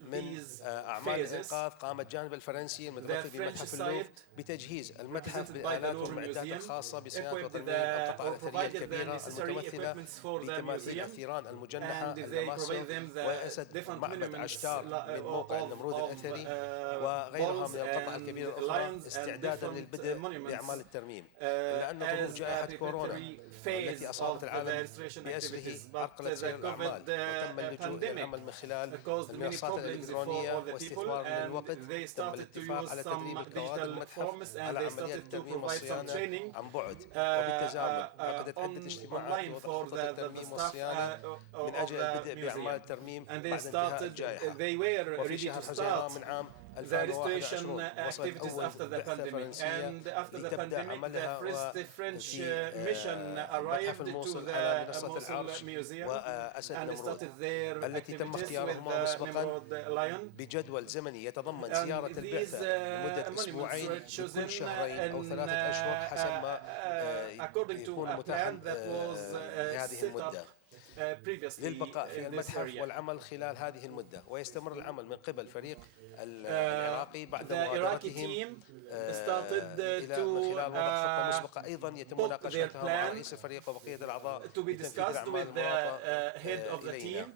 من أعمال الإنقاذ قام الجانب الفرنسي المتمثل بمتحف اللوفر بتجهيز المتحف بالآلات والمعدات الخاصة بصيانة وترميم القطع الأثرية الكبيرة المتمثلة بتماثيل الثيران المجنحة الماسة وأسد معبد عشتار من موقع النمرود الأثري وغيرها من القطع الكبيرة الأخرى استعدادا للبدء بأعمال الترميم. إلا أن ظروف جائحة كورونا التي أصابت العالم بأسره عرقلت سير الأعمال وتم اللجوء للعمل من خلال المنصات الإلكترونية واستثمار من الوقت. تم الاتفاق على تدريب الكوادر المتحف على عمليات الترميم والصيانة عن بعد وبالتزامن. عقدت عدة اجتماعات لوضع خطط الترميم والصيانة من أجل البدء بأعمال الترميم بعد انتهاء الجائحة. وفي شهر حزيران من عام the restoration activities after the pandemic, and after the pandemic the first French mission arrived to the Mosul Museum and started their activities with the Memel Lion. بجدول زمني يتضمن زيارة البعثة لمدة أسبوعين لكل شهرين أو 3 أشهر حسب ما يكون متاحا في هذه المدة. previously للبقاء في in this المتحف area. والعمل خلال هذه المدة، ويستمر العمل من قبل فريق العراقي بعد The Iraqi مغادرتهم team started إلى to من خلال وضع خطة مسبقة أيضا يتم put their مناقشتها مع plan رئيس الفريق وبقية الأعضاء to be لتنفيذ discussed الأعمال with the head المضافة of the إلينا. team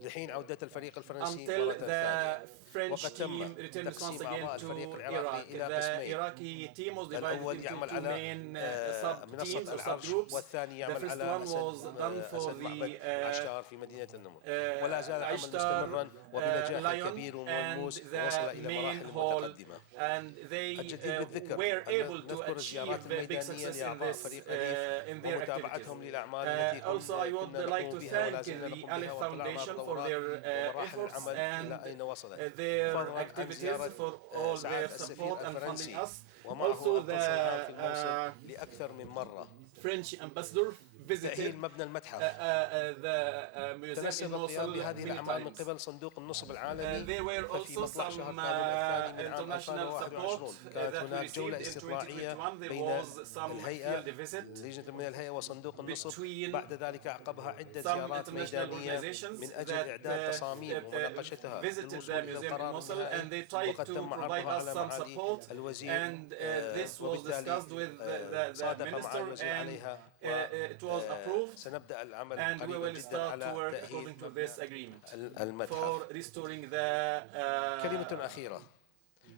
لحين عودة الفريق الفرنسي until مرة the ثانية. French وقد تم team returned once تقسيم again أعضاء to الفريق Iraq. العراقي إلى The قسمين. Iraqi team was divided الأول into يعمل two على main sub-teams منصة or العرش، subgroups. والثاني The يعمل first على one was done for أسد the معبد عشتار في مدينة النمر. ولا زال العمل Ishtar, مستمرا وبنجاح Lion كبير and وملموس the ووصل إلى main مراحل hall, متقدمة. and they الجدير بالذكر were أن able to نذكر achieve الزيارات a big الميدانية success in لأعضاء this فريق أليف in their activities. ومتابعتهم للأعمال التي Also, I would كنا like to نقوم بها thank ولا زلنا the نقوم بها ALIPH واطلعنا على Foundation for الدورات their ومراحل efforts العمل إلى أين وصلت. and their فضلاً عن activities زيارة for all their سعادة السفير support and funding الفرنسي us. ومعه Also, أفضل صيحان في الموصل the لأكثر من مرة. French ambassador visited تأهيل مبنى المتحف. the museum in تنسب القيام Mosul بهذه many الأعمال من times. قبل صندوق النصب العالمي. There were ففي also مطلع some شهر كانون الثاني من عام international support 2021 كانت that we هناك جولة received in استطلاعية 2021. There بين was some الهيئة field visit لجنة من الهيئة وصندوق النصب. between بعد ذلك عقبها عدة some زيارات international ميدانية organizations من أجل that إعداد تصاميم ومناقشتها visited للوصول the إلى museum in القرار Mosul, النهائي. and they tried وقد to تم provide عرضها us على some معالي support, الوزير and this was وبالتالي discussed with the صادق مع minister, الوزير and عليها it was approved, سنبدأ العمل and we قريبا will جدا start to على work تأهيل according to this agreement المتحف. for restoring the كلمة أخيرة.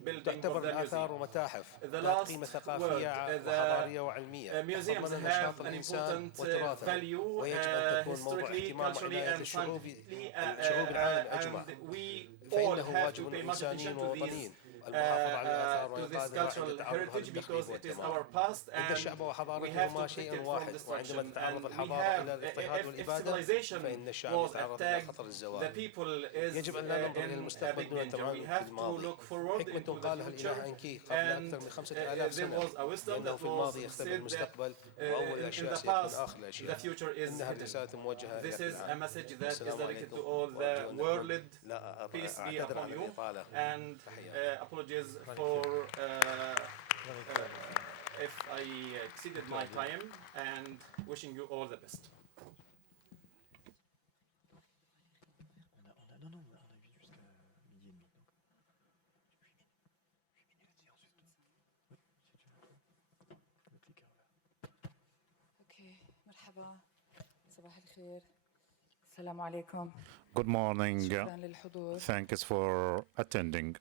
building of تعتبر the الآثار museum. ومتاحف The ذات last قيمة word, ثقافية the وحضارية وعلمية. museums تضمن have نشاط an الإنسان important وتراثه value ويجب أن تكون موضوع historically, اهتمام culturally, وعناية and الشعوب scientifically, العالم أجمع. and we all فإنه have واجب to pay much إنساني attention to ووطني these المحافظة على الآثار to this وإنقاذها cultural عند تعرضها heritage للتخريب because it is والدمار. our past, إن and الشعب we have وحضارتهما to شيء protect it from واحد، destruction. وعندما تتعرض And we الحضارة have, إلى الاضطهاد if والإبادة civilization فإن الشعب was يتعرض إلى attacked, خطر the الزوال. people is يجب أن لا ننظر إلى in a المستقبل big دون danger. التمام We في have to الماضي. look forward into حكمة the قالها future, الإله أنكي قبل and أكثر من 5000 there سنة was a wisdom لأنه that في الماضي was يختبر said that المستقبل وأول in الأشياء the سيكون past آخر the الأشياء. future is إنها hidden. رسالة موجهة This إلى is a العالم. message that is السلام directed عليكم to all وأرجو the أن world. أكون لا Peace be أعتذر upon عن you, الإطالة. and apologies for if I exceeded my time, and wishing you all the best. Okay, مرحبا صباح الخير السلام عليكم. Good morning. شكرا للحضور. Thanks for attending.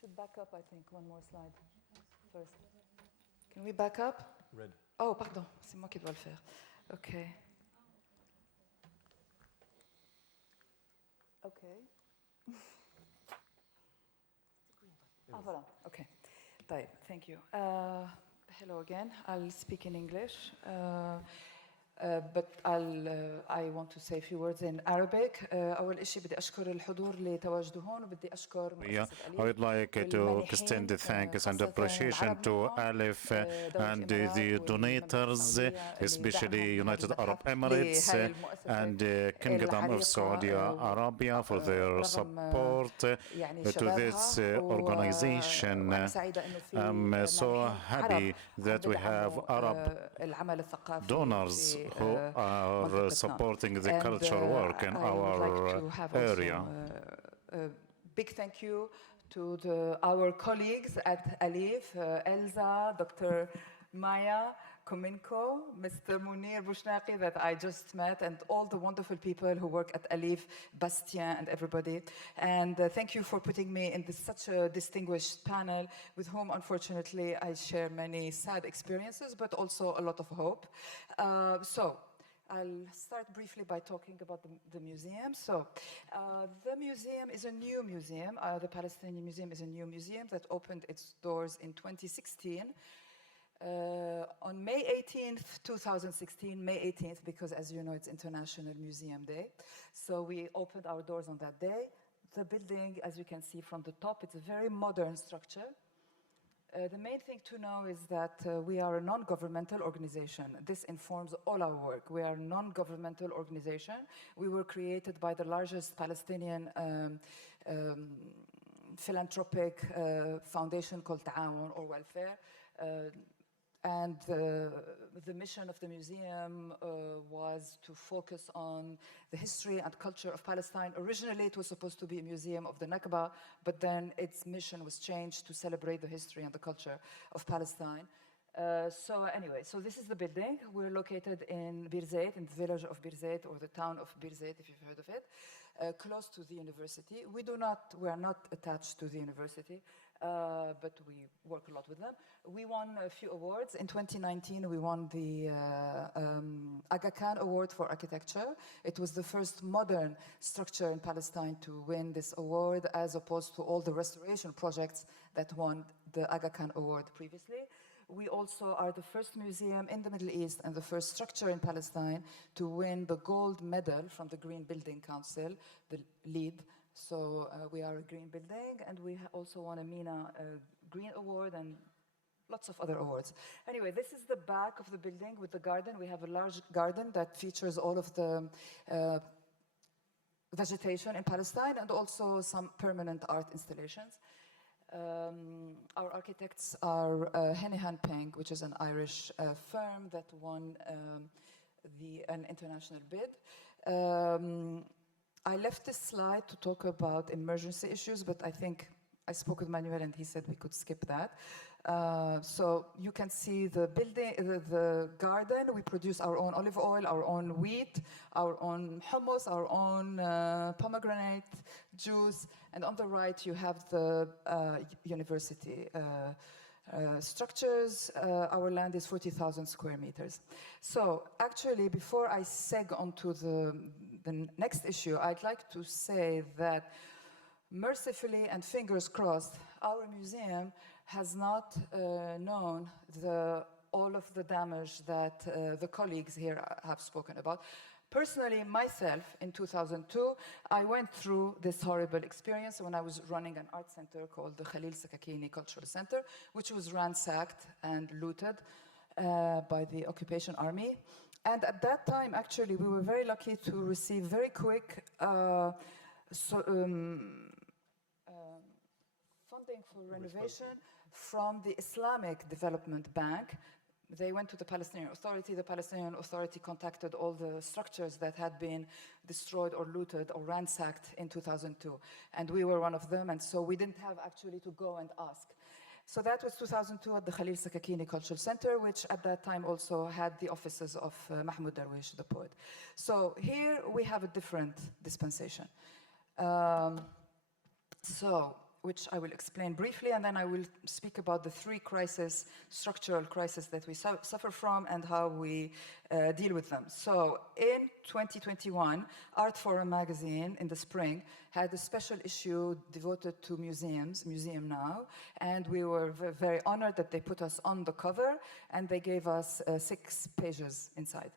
Should back up, I think. One more slide first. Can we back up? Red. Oh, pardon, c'est moi qui dois le faire. Okay. Okay. Ah, voilà. Okay. طيب, thank you. Hello again. I'll speak in English. But I want to say a few words in Arabic. أول شيء بدي أشكر الحضور اللي تواجدوا هون وبدي أشكر مؤسسة I أليف would like to extend the thanks and appreciation to ALIPH and the donators, especially United Arab Emirates and the Kingdom of Saudi Arabia for their support to this organization. I'm so happy that we have Arab donors who are supporting the cultural work in our area. Big thank you to our colleagues at ALIPH, Elsa, Dr. Maya Kominko, Mr. Munir Bushnaqi that I just met, and all the wonderful people who work at ALIPH, Bastien and everybody. And thank you for putting me in such a distinguished panel with whom, unfortunately, I share many sad experiences, but also a lot of hope. So I'll start briefly by talking about the museum. So the museum is a new museum. The Palestinian Museum is a new museum that opened its doors in 2016. On May 18th, 2016, May 18th, because as you know, it's International Museum Day. So we opened our doors on that day. The building, as you can see from the top, it's a very modern structure. The main thing to know is that we are a non-governmental organization. This informs all our work. We are a non-governmental organization. We were created by the largest Palestinian philanthropic foundation called Ta'awun or Welfare. And the mission of the museum was to focus on the history and culture of Palestine. Originally, it was supposed to be a museum of the Nakba, but then its mission was changed to celebrate the history and the culture of Palestine. So anyway, so this is the building. We're located in Birzeit, in the village of Birzeit, or the town of Birzeit, if you've heard of it, close to the university. We are not attached to the university, but we work a lot with them. We won a few awards. In 2019, we won the Aga Khan Award for Architecture. It was the first modern structure in Palestine to win this award, as opposed to all the restoration projects that won the Aga Khan Award previously. We also are the first museum in the Middle East and the first structure in Palestine to win the gold medal from the Green Building Council, the LEED. So we are a green building, and we also won a MENA Green Award and lots of other awards. Anyway, this is the back of the building with the garden. We have a large garden that features all of the vegetation in Palestine and also some permanent art installations. Our architects are Henihan Peng, which is an Irish firm that won an international bid. I left this slide to talk about emergency issues, but I think I spoke with Manuel and he said we could skip that. So you can see the building, the garden. We produce our own olive oil, our own wheat, our own hummus, our own pomegranate juice. And on the right, you have the university structures. Our land is 40,000 square meters. So actually, before I seg onto the next issue, I'd like to say that mercifully and fingers crossed, our museum has not known all of the damage that the colleagues here have spoken about. Personally, myself, in 2002, I went through this horrible experience when I was running an art center called the Khalil Sakakini Cultural Center, which was ransacked and looted by the occupation army. And at that time, actually, we were very lucky to receive very quick funding for renovation from the Islamic Development Bank. They went to the Palestinian Authority. The Palestinian Authority contacted all the structures that had been destroyed or looted or ransacked in 2002. And we were one of them, and so we didn't have actually to go and ask. So that was 2002 at the Khalil Sakakini Cultural Center, which at that time also had the offices of Mahmoud Darwish, the poet. So here we have a different dispensation. Which I will explain briefly, and then I will speak about the three structural crises that we suffer from and how we deal with them. So in 2021, Art Forum magazine in the spring had a special issue devoted to museums, Museum Now, and we were very honored that they put us on the cover, and they gave us 6 pages inside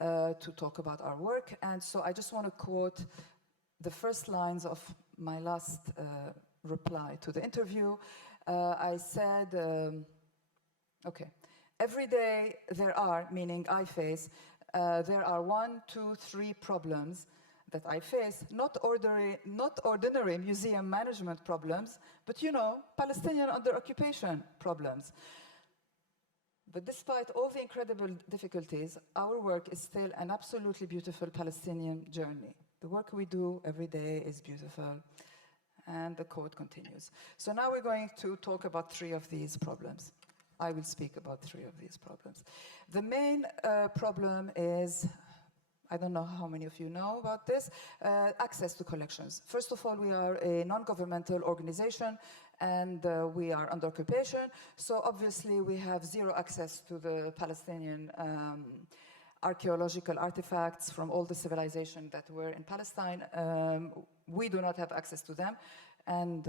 to talk about our work. And so I just want to quote the first lines of my last reply to the interview. I said, okay, every day there are, meaning I face, there are 1, 2, 3 problems that I face, not ordinary museum management problems, but Palestinian under occupation problems. But despite all the incredible difficulties, our work is still an absolutely beautiful Palestinian journey. The work we do every day is beautiful. And the quote continues. So now we're going to talk about 3 of these problems. I will speak about 3 of these problems. The main problem is, I don't know how many of you know about this, access to collections. First of all, we are a non-governmental organization, and we are under occupation. So obviously, we have 0 access to the Palestinian archaeological artifacts from all the civilization that were in Palestine. We do not have access to them. And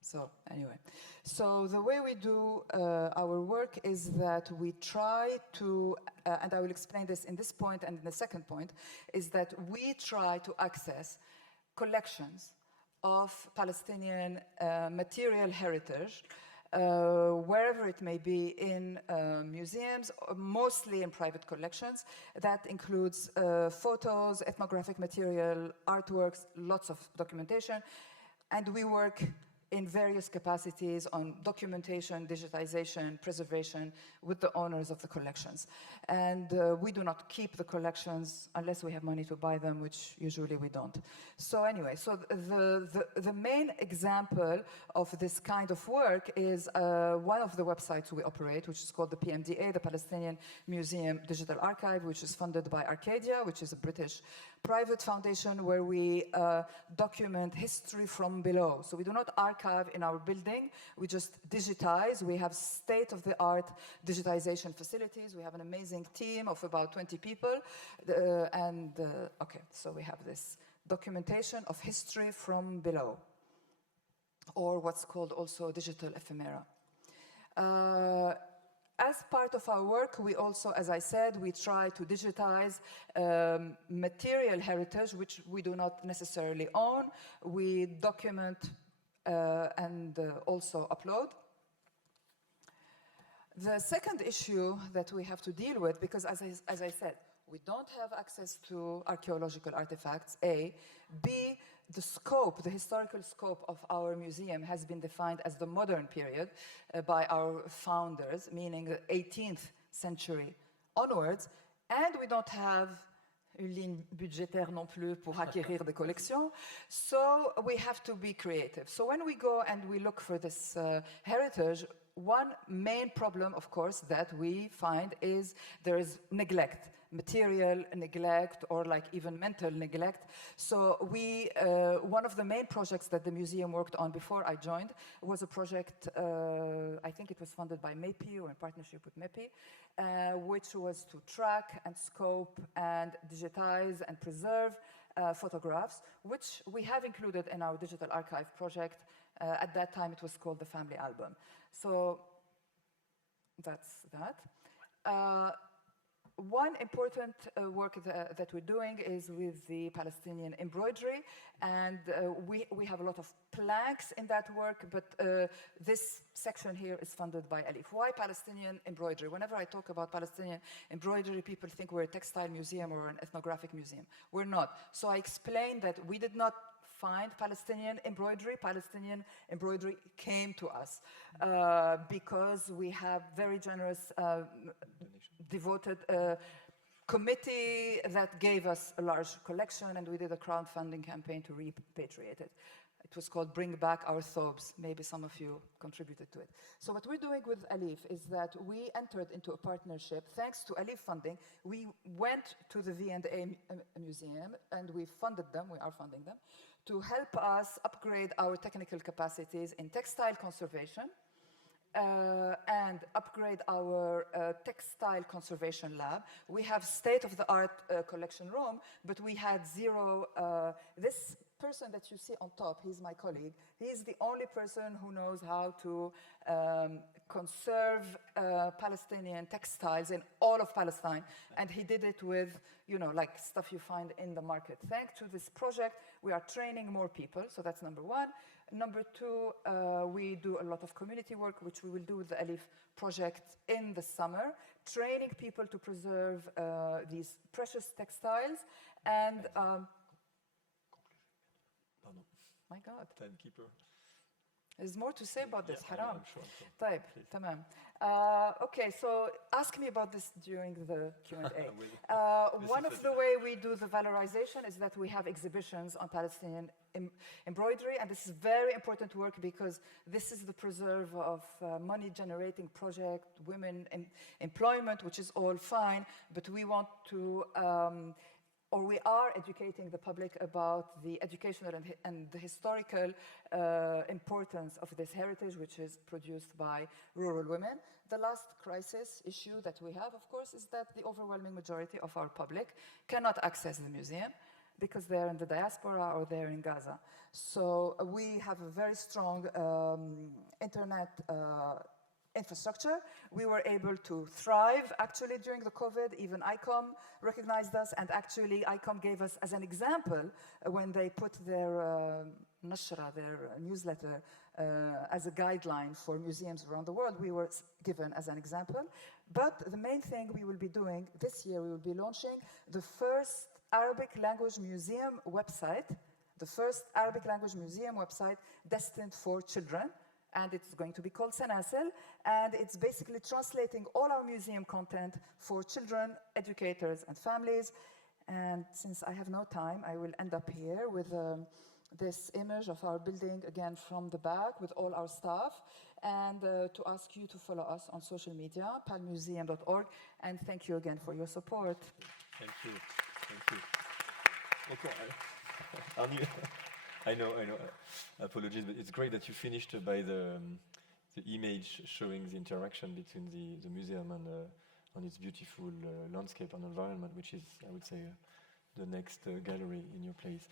so anyway, so the way we do our work is that we try to, and I will explain this in this point and in the second point, is that we try to access collections of Palestinian material heritage wherever it may be, in museums, mostly in private collections. That includes photos, ethnographic material, artworks, lots of documentation. And we work in various capacities on documentation, digitization, preservation with the owners of the collections. And we do not keep the collections unless we have money to buy them, which usually we don't. So anyway, so the main example of this kind of work is one of the websites we operate, which is called the PMDA, the Palestinian Museum Digital Archive, which is funded by Arcadia, which is a British private foundation where we document history from below. So we do not archive in our building, we just digitize. We have state-of-the-art digitization facilities. We have an amazing team of about 20 people. Okay, so we have this documentation of history from below, or what's called also digital ephemera. As part of our work, we also, as I said, we try to digitize material heritage, which we do not necessarily own. We document and also upload. The second issue that we have to deal with, because as I said, we don't have access to archaeological artifacts, A. B, the scope, the historical scope of our museum has been defined as the modern period by our founders, meaning the 18th century onwards, and we don't have une ligne budgétaire non plus pour acquérir des collections, so we have to be creative. So when we go and we look for this heritage, one main problem, of course, that we find is there is neglect. Material neglect or like even mental neglect. So one of the main projects that the museum worked on before I joined was a project, I think it was funded by MEPI or in partnership with MEPI, which was to track and scope and digitize and preserve photographs, which we have included in our digital archive project. At that time it was called the Family Album. So that's that. One important work that we're doing is with the Palestinian embroidery, and we have a lot of planks in that work, but this section here is funded by ALIPH. Why Palestinian embroidery? Whenever I talk about Palestinian embroidery, people think we're a textile museum or an ethnographic museum. We're not. So I explained that we did not find Palestinian embroidery. Palestinian embroidery came to us because we have very generous devoted committee that gave us a large collection, and we did a crowdfunding campaign to repatriate it. It was called Bring Back Our Thobes. Maybe some of you contributed to it. So what we're doing with ALIPH is that we entered into a partnership. Thanks to ALIPH funding, we went to the V&A Museum and we funded them, we are funding them, to help us upgrade our technical capacities in textile conservation and upgrade our textile conservation lab. We have state-of-the-art collection room, but we had zero. This person that you see on top, he's my colleague. He's the only person who knows how to conserve Palestinian textiles in all of Palestine, and he did it with, you know, like stuff you find in the market. Thanks to this project, we are training more people, so that's number one. Number two, we do a lot of community work, which we will do with the ALIPH project in the summer, training people to preserve these precious textiles. And my God. Timekeeper. There's more to say about this, Yeah, haram. I'm sure. طيب, تمام. Okay, so ask me about this during the Q&A. One of the way we do the valorization is that we have exhibitions on Palestinian embroidery, and this is very important work because this is the preserve of money-generating project, women employment, which is all fine, but we want to or we are educating the public about the educational and the historical importance of this heritage, which is produced by rural women. The last crisis issue that we have, of course, is that the overwhelming majority of our public cannot access the museum because they're in the diaspora or they're in Gaza. So we have a very strong internet infrastructure. We were able to thrive actually during the COVID. Even ICOM recognized us, and actually ICOM gave us as an example when they put their nashra, their newsletter, as a guideline for museums around the world. We were given as an example. But the main thing we will be doing this year, we will be launching the first Arabic language museum website the first Arabic language museum website destined for children. And it's going to be called Senasil, and it's basically translating all our museum content for children, educators, and families. And since I have no time, I will end up here with this image of our building, again from the back, with all our staff, and to ask you to follow us on social media, palmuseum.org, and thank you again for your support. Thank you. Okay. I know. Apologies, but it's great that you finished by the image showing the interaction between the museum and its beautiful landscape and environment, which is, I would say, the next gallery in your place.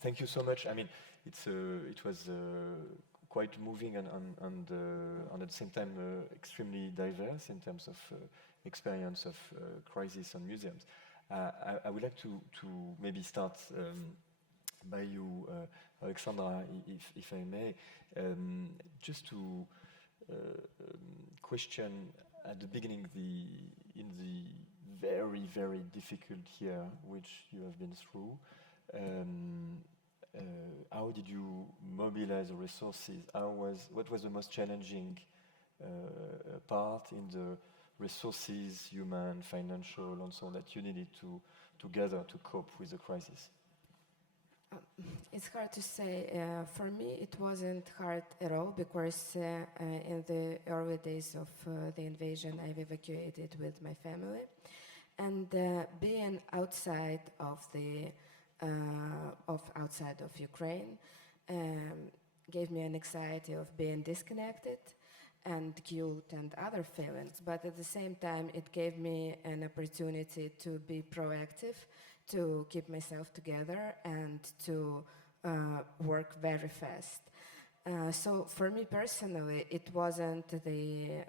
Thank you so much. I mean, it was quite moving and at the same time extremely diverse in terms of experience of crisis and museums. I would like to maybe start by you, Oleksandra, if I may, just to question at the beginning in the very, very difficult year which you have been through, how did you mobilize the resources? What was the most challenging part in the resources, human, financial, and so on, that you needed to gather to cope with the crisis? It's hard to say. For me, it wasn't hard at all because in the early days of the invasion, I've evacuated with my family, and being outside of Ukraine gave me an anxiety of being disconnected and guilt and other feelings. But at the same time, it gave me an opportunity to be proactive, to keep myself together, and to work very fast. So for me personally, it wasn't the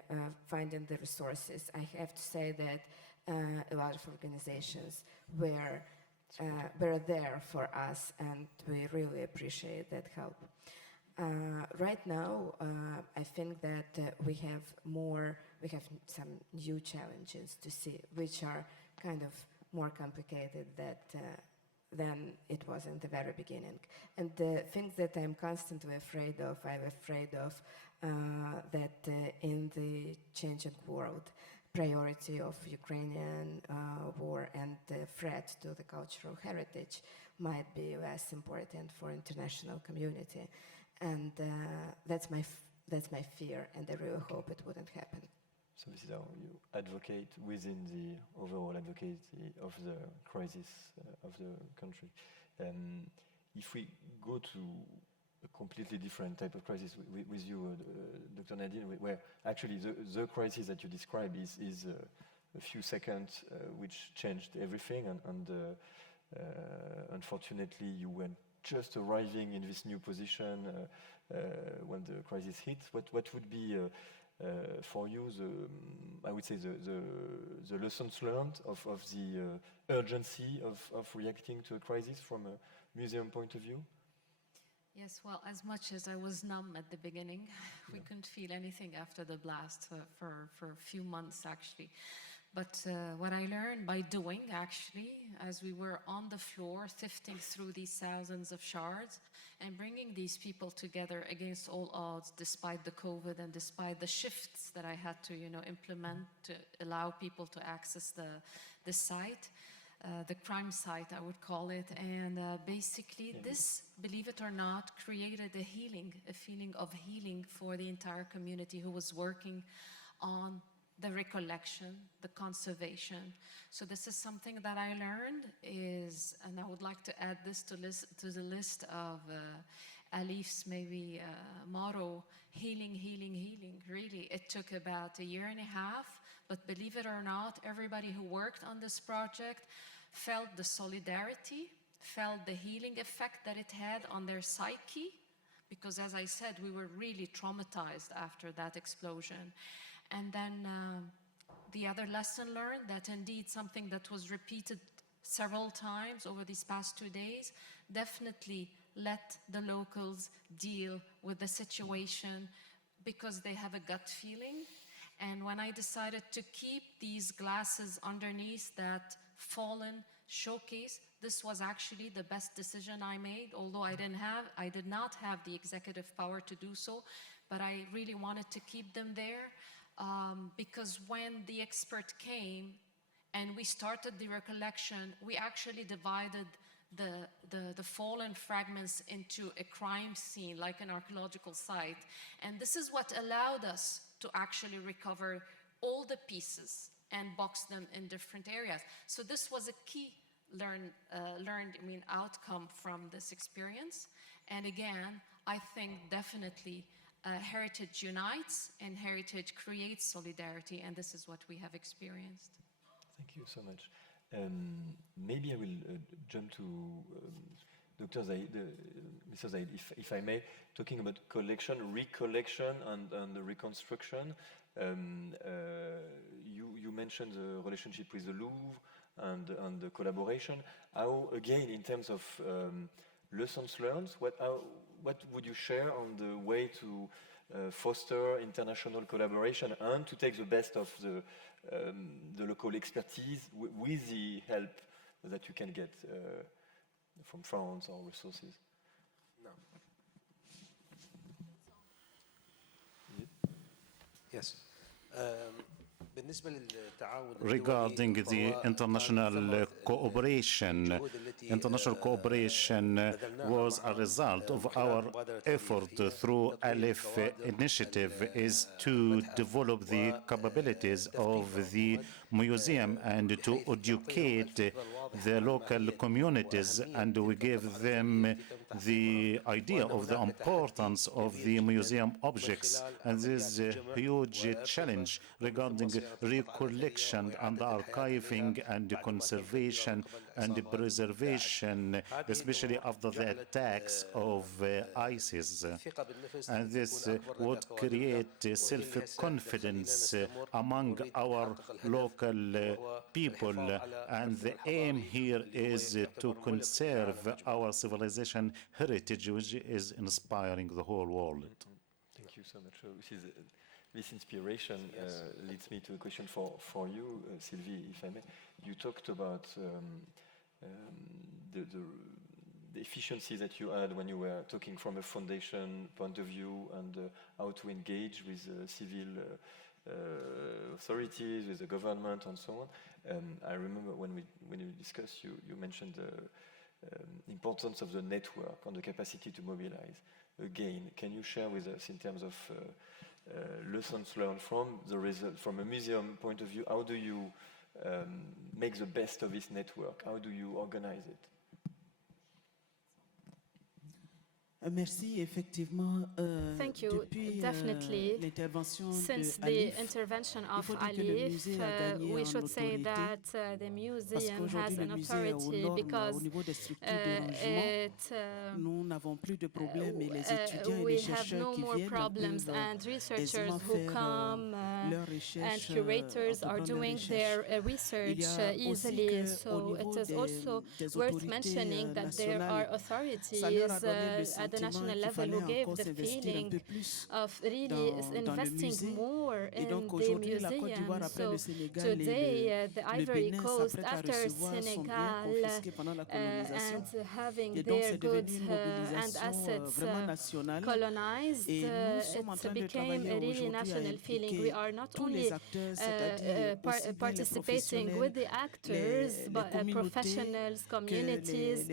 finding the resources. I have to say that a lot of organizations were there for us, and we really appreciate that help. Right now, I think that we have some new challenges to see, which are kind of more complicated than it was in the very beginning. And the things that I'm constantly afraid of that in the changing world, priority of Ukrainian war and the threat to the cultural heritage might be less important for international community. And that's my fear, and I really hope it wouldn't happen. So this is how you advocate within the overall advocacy of the crisis of the country. If we go to a completely different type of crisis with you, Dr. Nadine, where actually the crisis that you describe is a few seconds which changed everything, and unfortunately you were just arriving in this new position when the crisis hit. What would be for you, I would say, the lessons learned of the urgency of reacting to a crisis from a museum point of view? Yes, well, as much as I was numb at the beginning, we couldn't feel anything after the blast for a few months, actually. But what I learned by doing, actually, as we were on the floor, sifting through these thousands of shards and bringing these people together against all odds, despite the COVID and despite the shifts that I had to, implement to allow people to access the site, the crime site, I would call it. And basically this, believe it or not, created a feeling of healing for the entire community who was working on the recollection, the conservation. So this is something that I learned and I would like to add this to the list of ALIPH's maybe motto, healing, healing, healing. Really, it took about 1.5 years, but believe it or not, everybody who worked on this project felt the solidarity, felt the healing effect that it had on their psyche, because as I said, we were really traumatized after that explosion. And then the other lesson learned, that indeed something that was repeated several times over these past 2 days, definitely let the locals deal with the situation because they have a gut feeling. And when I decided to keep these glasses underneath that fallen showcase. This was actually the best decision I made, although I did not have the executive power to do so, but I really wanted to keep them there because when the expert came and we started the recollection, we actually divided the fallen fragments into a crime scene, like an archaeological site. And this is what allowed us to actually recover all the pieces and box them in different areas. So this was a key learned outcome from this experience. And again, I think definitely heritage unites and heritage creates solidarity, and this is what we have experienced. Thank you so much. Maybe I will jump to Dr. Zaid, Mr. Zaid, if I may, talking about collection, recollection, and the reconstruction. You mentioned the relationship with the Louvre and the collaboration. How, again, in terms of lessons learned, what would you share on the way to foster international collaboration and to take the best of the local expertise with the help that you can get from France or resources? No. Yes. Regarding the international cooperation was a result of our effort through ALIPH initiative is to develop the capabilities of the museum and to educate the local communities, and we gave them the idea of the importance of the museum objects. And this is a huge challenge regarding recollection and archiving and conservation and preservation, especially after the attacks of ISIS. And this would create self-confidence among our local people. And the aim here is to conserve our civilization heritage, which is inspiring the whole world. Thank you so much. This inspiration leads me to a question for you, Silvie, if I may. You talked about the efficiency that you had when you were talking from a foundation point of view and how to engage with civil authorities, with the government, and so on. I remember when you discussed, you mentioned the importance of the network and the capacity to mobilize. Again, can you share with us in terms of lessons learned from the result, from a museum point of view? How do you make the best of this network? How do you organize it? Merci, effectivement. Thank you. Definitely, since the intervention of ALIPH, we should say that the museum has an authority because we have no more problems, and researchers who come and curators are doing their research easily. So it is also worth mentioning that there are authorities at the national level who gave the feeling of really investing more in the museum. So today, the Ivory Coast, after Senegal, and having their goods and assets colonized, it became a really national feeling. We are not only participating with the actors, but professionals, communities,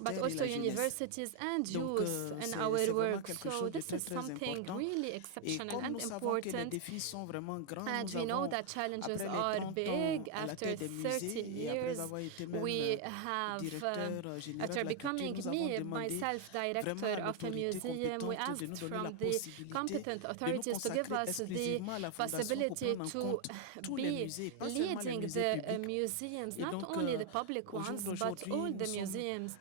but also universities and youth in our work. So this is something really exceptional and important. And we know that challenges are big. After 30 years, we have, after becoming myself director of a museum, we asked from the competent authorities to give us the possibility to be leading the museums, not only the public ones, but all the museums.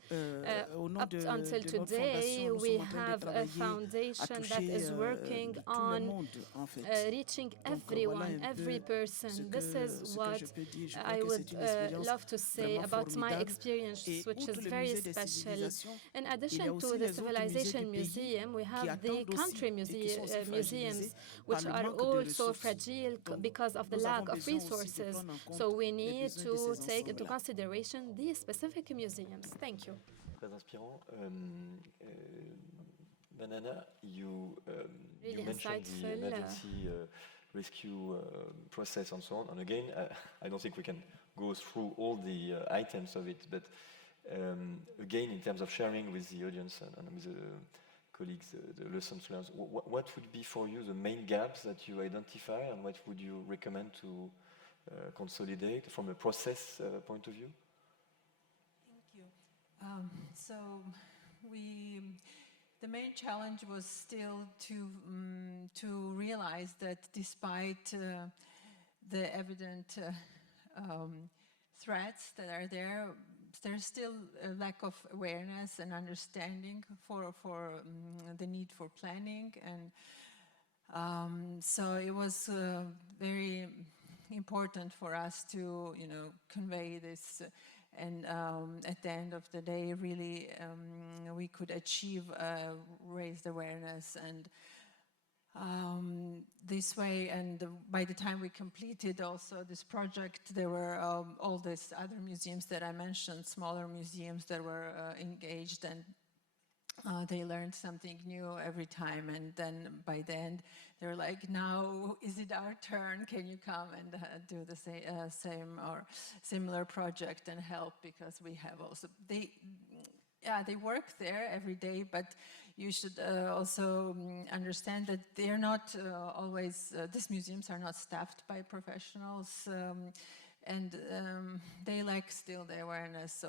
Up until today, today we have a foundation that is working on reaching everyone, every person. This is what I would love to say about my experience, which is very special. In addition to the Civilization Museum, we have the country museums, which are also fragile because of the lack of resources. So we need to take into consideration these specific museums. Thank you. Très inspirant. Manana, you Really mentioned the insightful. emergency rescue process and so on. And again, I don't think we can go through all the items of it, but again, in terms of sharing with the audience and with the colleagues, the lessons learned, what would be for you the main gaps that you identify, and what would you recommend to consolidate from a process point of view? So the main challenge was still to realize that despite the evident threats that are there, there's still a lack of awareness and understanding for the need for planning, and so it was very important for us to convey this. And at the end of the day, really, we could achieve raised awareness, and this way. And by the time we completed also this project, there were all these other museums that I mentioned, smaller museums that were engaged, and they learned something new every time. And then by the end, they were like, now is it our turn? Can you come and do the same or similar project and help? Because we have also, they work there every day, but you should also understand that they're not always, these museums are not staffed by professionals, and they lack still the awareness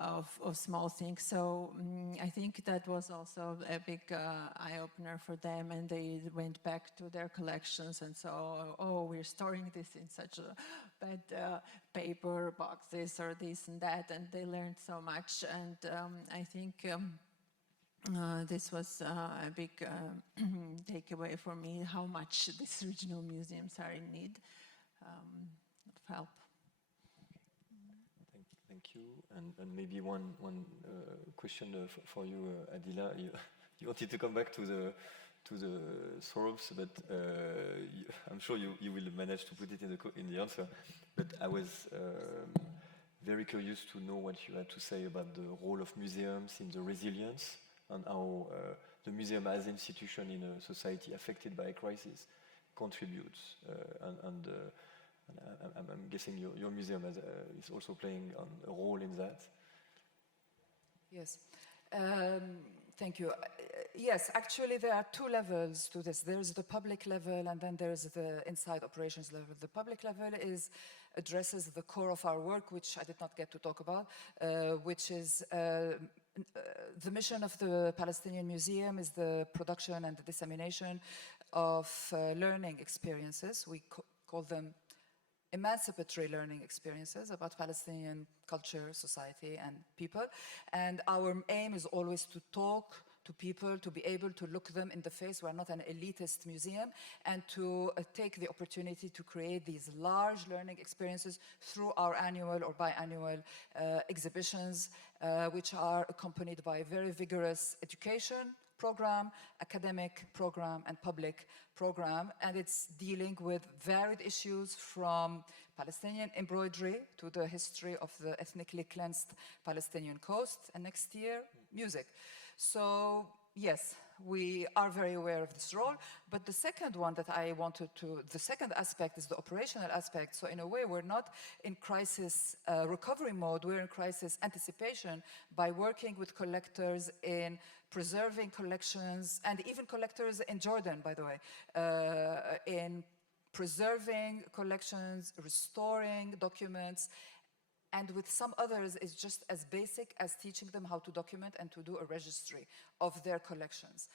of small things. So I think that was also a big eye-opener for them, and they went back to their collections and saw, oh, we're storing this in such a bad paper boxes or this and that, and they learned so much. And I think this was a big takeaway for me, how much these regional museums are in need of help. Thank you. And maybe one question for you, Adila. You wanted to come back to the sorrows, but I'm sure you will manage to put it in the answer. But I was very curious to know what you had to say about the role of museums in the resilience, and how the museum as an institution in a society affected by a crisis contributes. I'm guessing your museum is also playing a role in that. Yes, thank you. Yes, actually there are two levels to this. There's the public level, and then there's the inside operations level. The public level addresses the core of our work, which I did not get to talk about, which is the mission of the Palestinian Museum is the production and the dissemination of learning experiences. We call them emancipatory learning experiences about Palestinian culture, society, and people. And our aim is always to talk to people, to be able to look them in the face. We're not an elitist museum, and to take the opportunity to create these large learning experiences through our annual or biannual exhibitions, which are accompanied by a very vigorous education program, academic program, and public program. And it's dealing with varied issues from Palestinian embroidery to the history of the ethnically cleansed Palestinian coast, and next year, music. So yes, we are very aware of this role, but the second one that I wanted to, the second aspect is the operational aspect. So in a way, we're not in crisis recovery mode, we're in crisis anticipation by working with collectors in preserving collections, and even collectors in Jordan, by the way, in preserving collections, restoring documents, and with some others, it's just as basic as teaching them how to document and to do a registry of their collections.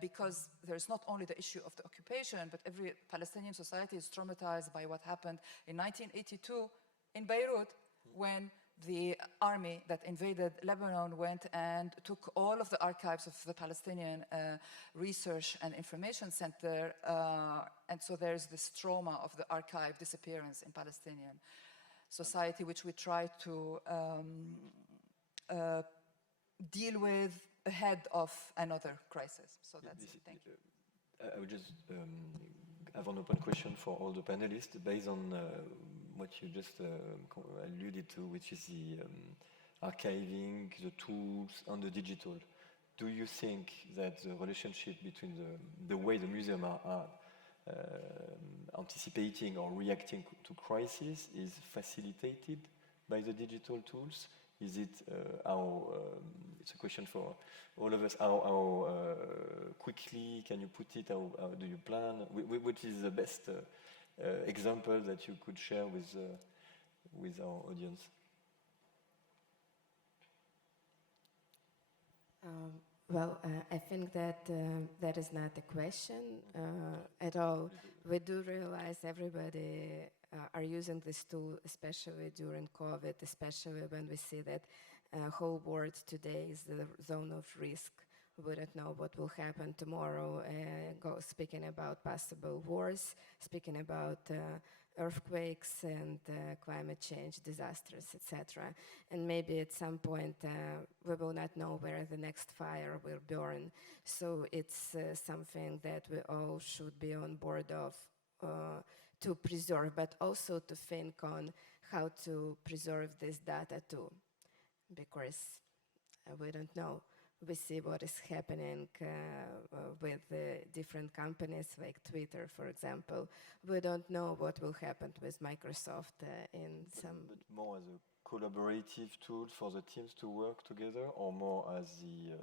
Because there's not only the issue of the occupation, but every Palestinian society is traumatized by what happened in 1982 in Beirut, when the army that invaded Lebanon went and took all of the archives of the Palestinian Research and Information Center, and so there's this trauma of the archive disappearance in Palestinian society, which we try to deal with ahead of another crisis. So that's it. Thank you. I would just have an open question for all the panelists based on what you just alluded to, which is the archiving, the tools, and the digital. Do you think that the relationship between the way the museum are anticipating or reacting to crises is facilitated by the digital tools? Is it it's a question for all of us, how quickly can you put it, how do you plan? Which is the best example that you could share with our audience? I think that that is not a question at all. We do realize everybody are using this tool, especially during COVID, especially when we see that whole world today is the zone of risk. We don't know what will happen tomorrow. Speaking about possible wars, speaking about earthquakes and climate change, disasters, etc. And maybe at some point we will not know where the next fire will burn. So it's something that we all should be on board of to preserve, but also to think on how to preserve this data too, because we don't know. We see what is happening with different companies like Twitter, for example. We don't know what will happen with Microsoft in some... But more as a collaborative tool for the teams to work together, or more as the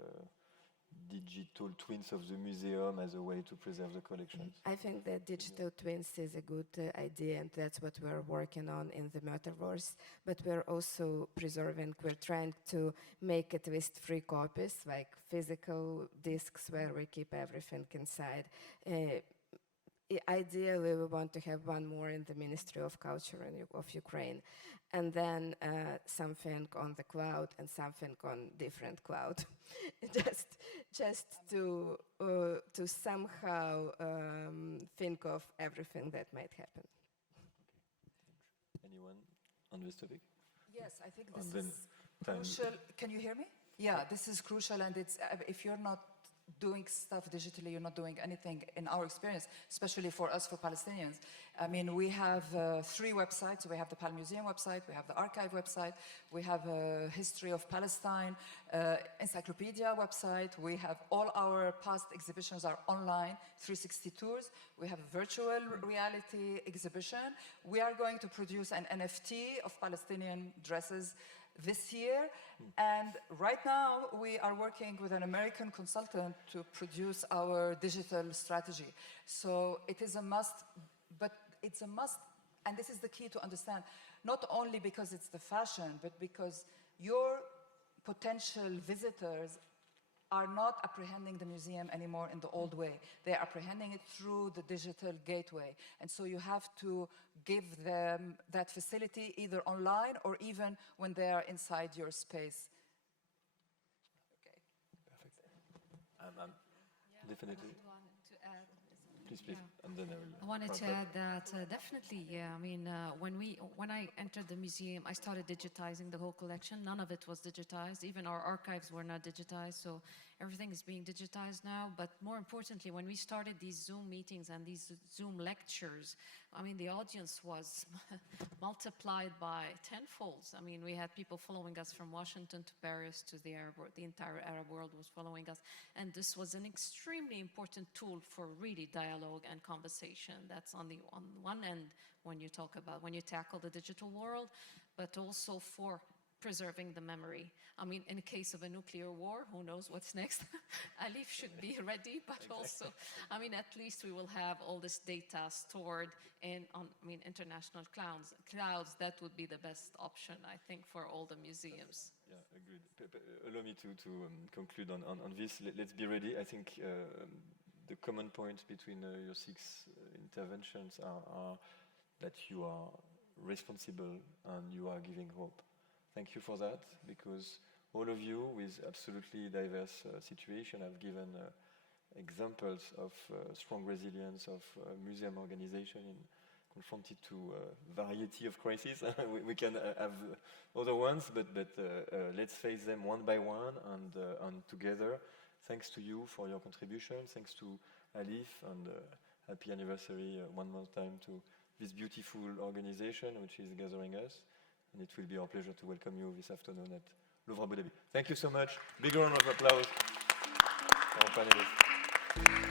digital twins of the museum as a way to preserve the collections? I think that digital twins is a good idea, and that's what we're working on in the Metaverse. But we're also we're trying to make at least 3 copies, like physical discs where we keep everything inside. Ideally, we want to have one more in the Ministry of Culture of Ukraine, and then something on the cloud and something on different cloud, just to somehow think of everything that might happen. Anyone on this topic? Yes, I think this is crucial. Can you hear me? Yeah, this is crucial, and it's if you're not doing stuff digitally, you're not doing anything in our experience, especially for us, for Palestinians. I mean, we have 3 websites. We have the Pal Museum website, we have the archive website, we have a History of Palestine encyclopedia website, we have all our past exhibitions are online, 360 tours, we have a virtual reality exhibition. We are going to produce an NFT of Palestinian dresses this year, and right now we are working with an American consultant to produce our digital strategy. So it is a must, but it's a must, and this is the key to understand, not only because it's the fashion, but because your potential visitors are not apprehending the museum anymore in the old way. They are apprehending it through the digital gateway. And so you have to give them that facility either online or even when they are inside your space. Okay. Perfect. Definitely. Please, Yeah. and then I wanted to add that definitely, yeah. I mean, when I entered the museum, I started digitizing the whole collection. None of it was digitized. Even our archives were not digitized. So everything is being digitized now. But more importantly, when we started these Zoom meetings and these Zoom lectures, I mean, the audience was multiplied by tenfolds. I mean, we had people following us from Washington to Paris to the Arab world. The entire Arab world was following us. And this was an extremely important tool for really dialogue and conversation. That's on one end when you tackle the digital world, but also for preserving the memory. I mean, in case of a nuclear war, who knows what's next? ALIPH should be ready, but also, I mean, at least we will have all this data stored on international clouds. That would be the best option, I think, for all the museums. Yeah, agreed. Allow me to conclude on this. Let's be ready. I think the common point between your 6 interventions are that you are responsible and you are giving hope. thank you for that, because all of you with absolutely diverse situation have given examples of strong resilience of museum organization confronted to a variety of crises. we can have other ones, but let's face them one by one and together. Thanks to you for your contribution. Thanks to ALIPH, and happy anniversary one more time to this beautiful organization which is gathering us. And it will be our pleasure to welcome you this afternoon at Louvre Abu Dhabi. Thank you so much. Big round of applause for our panelists.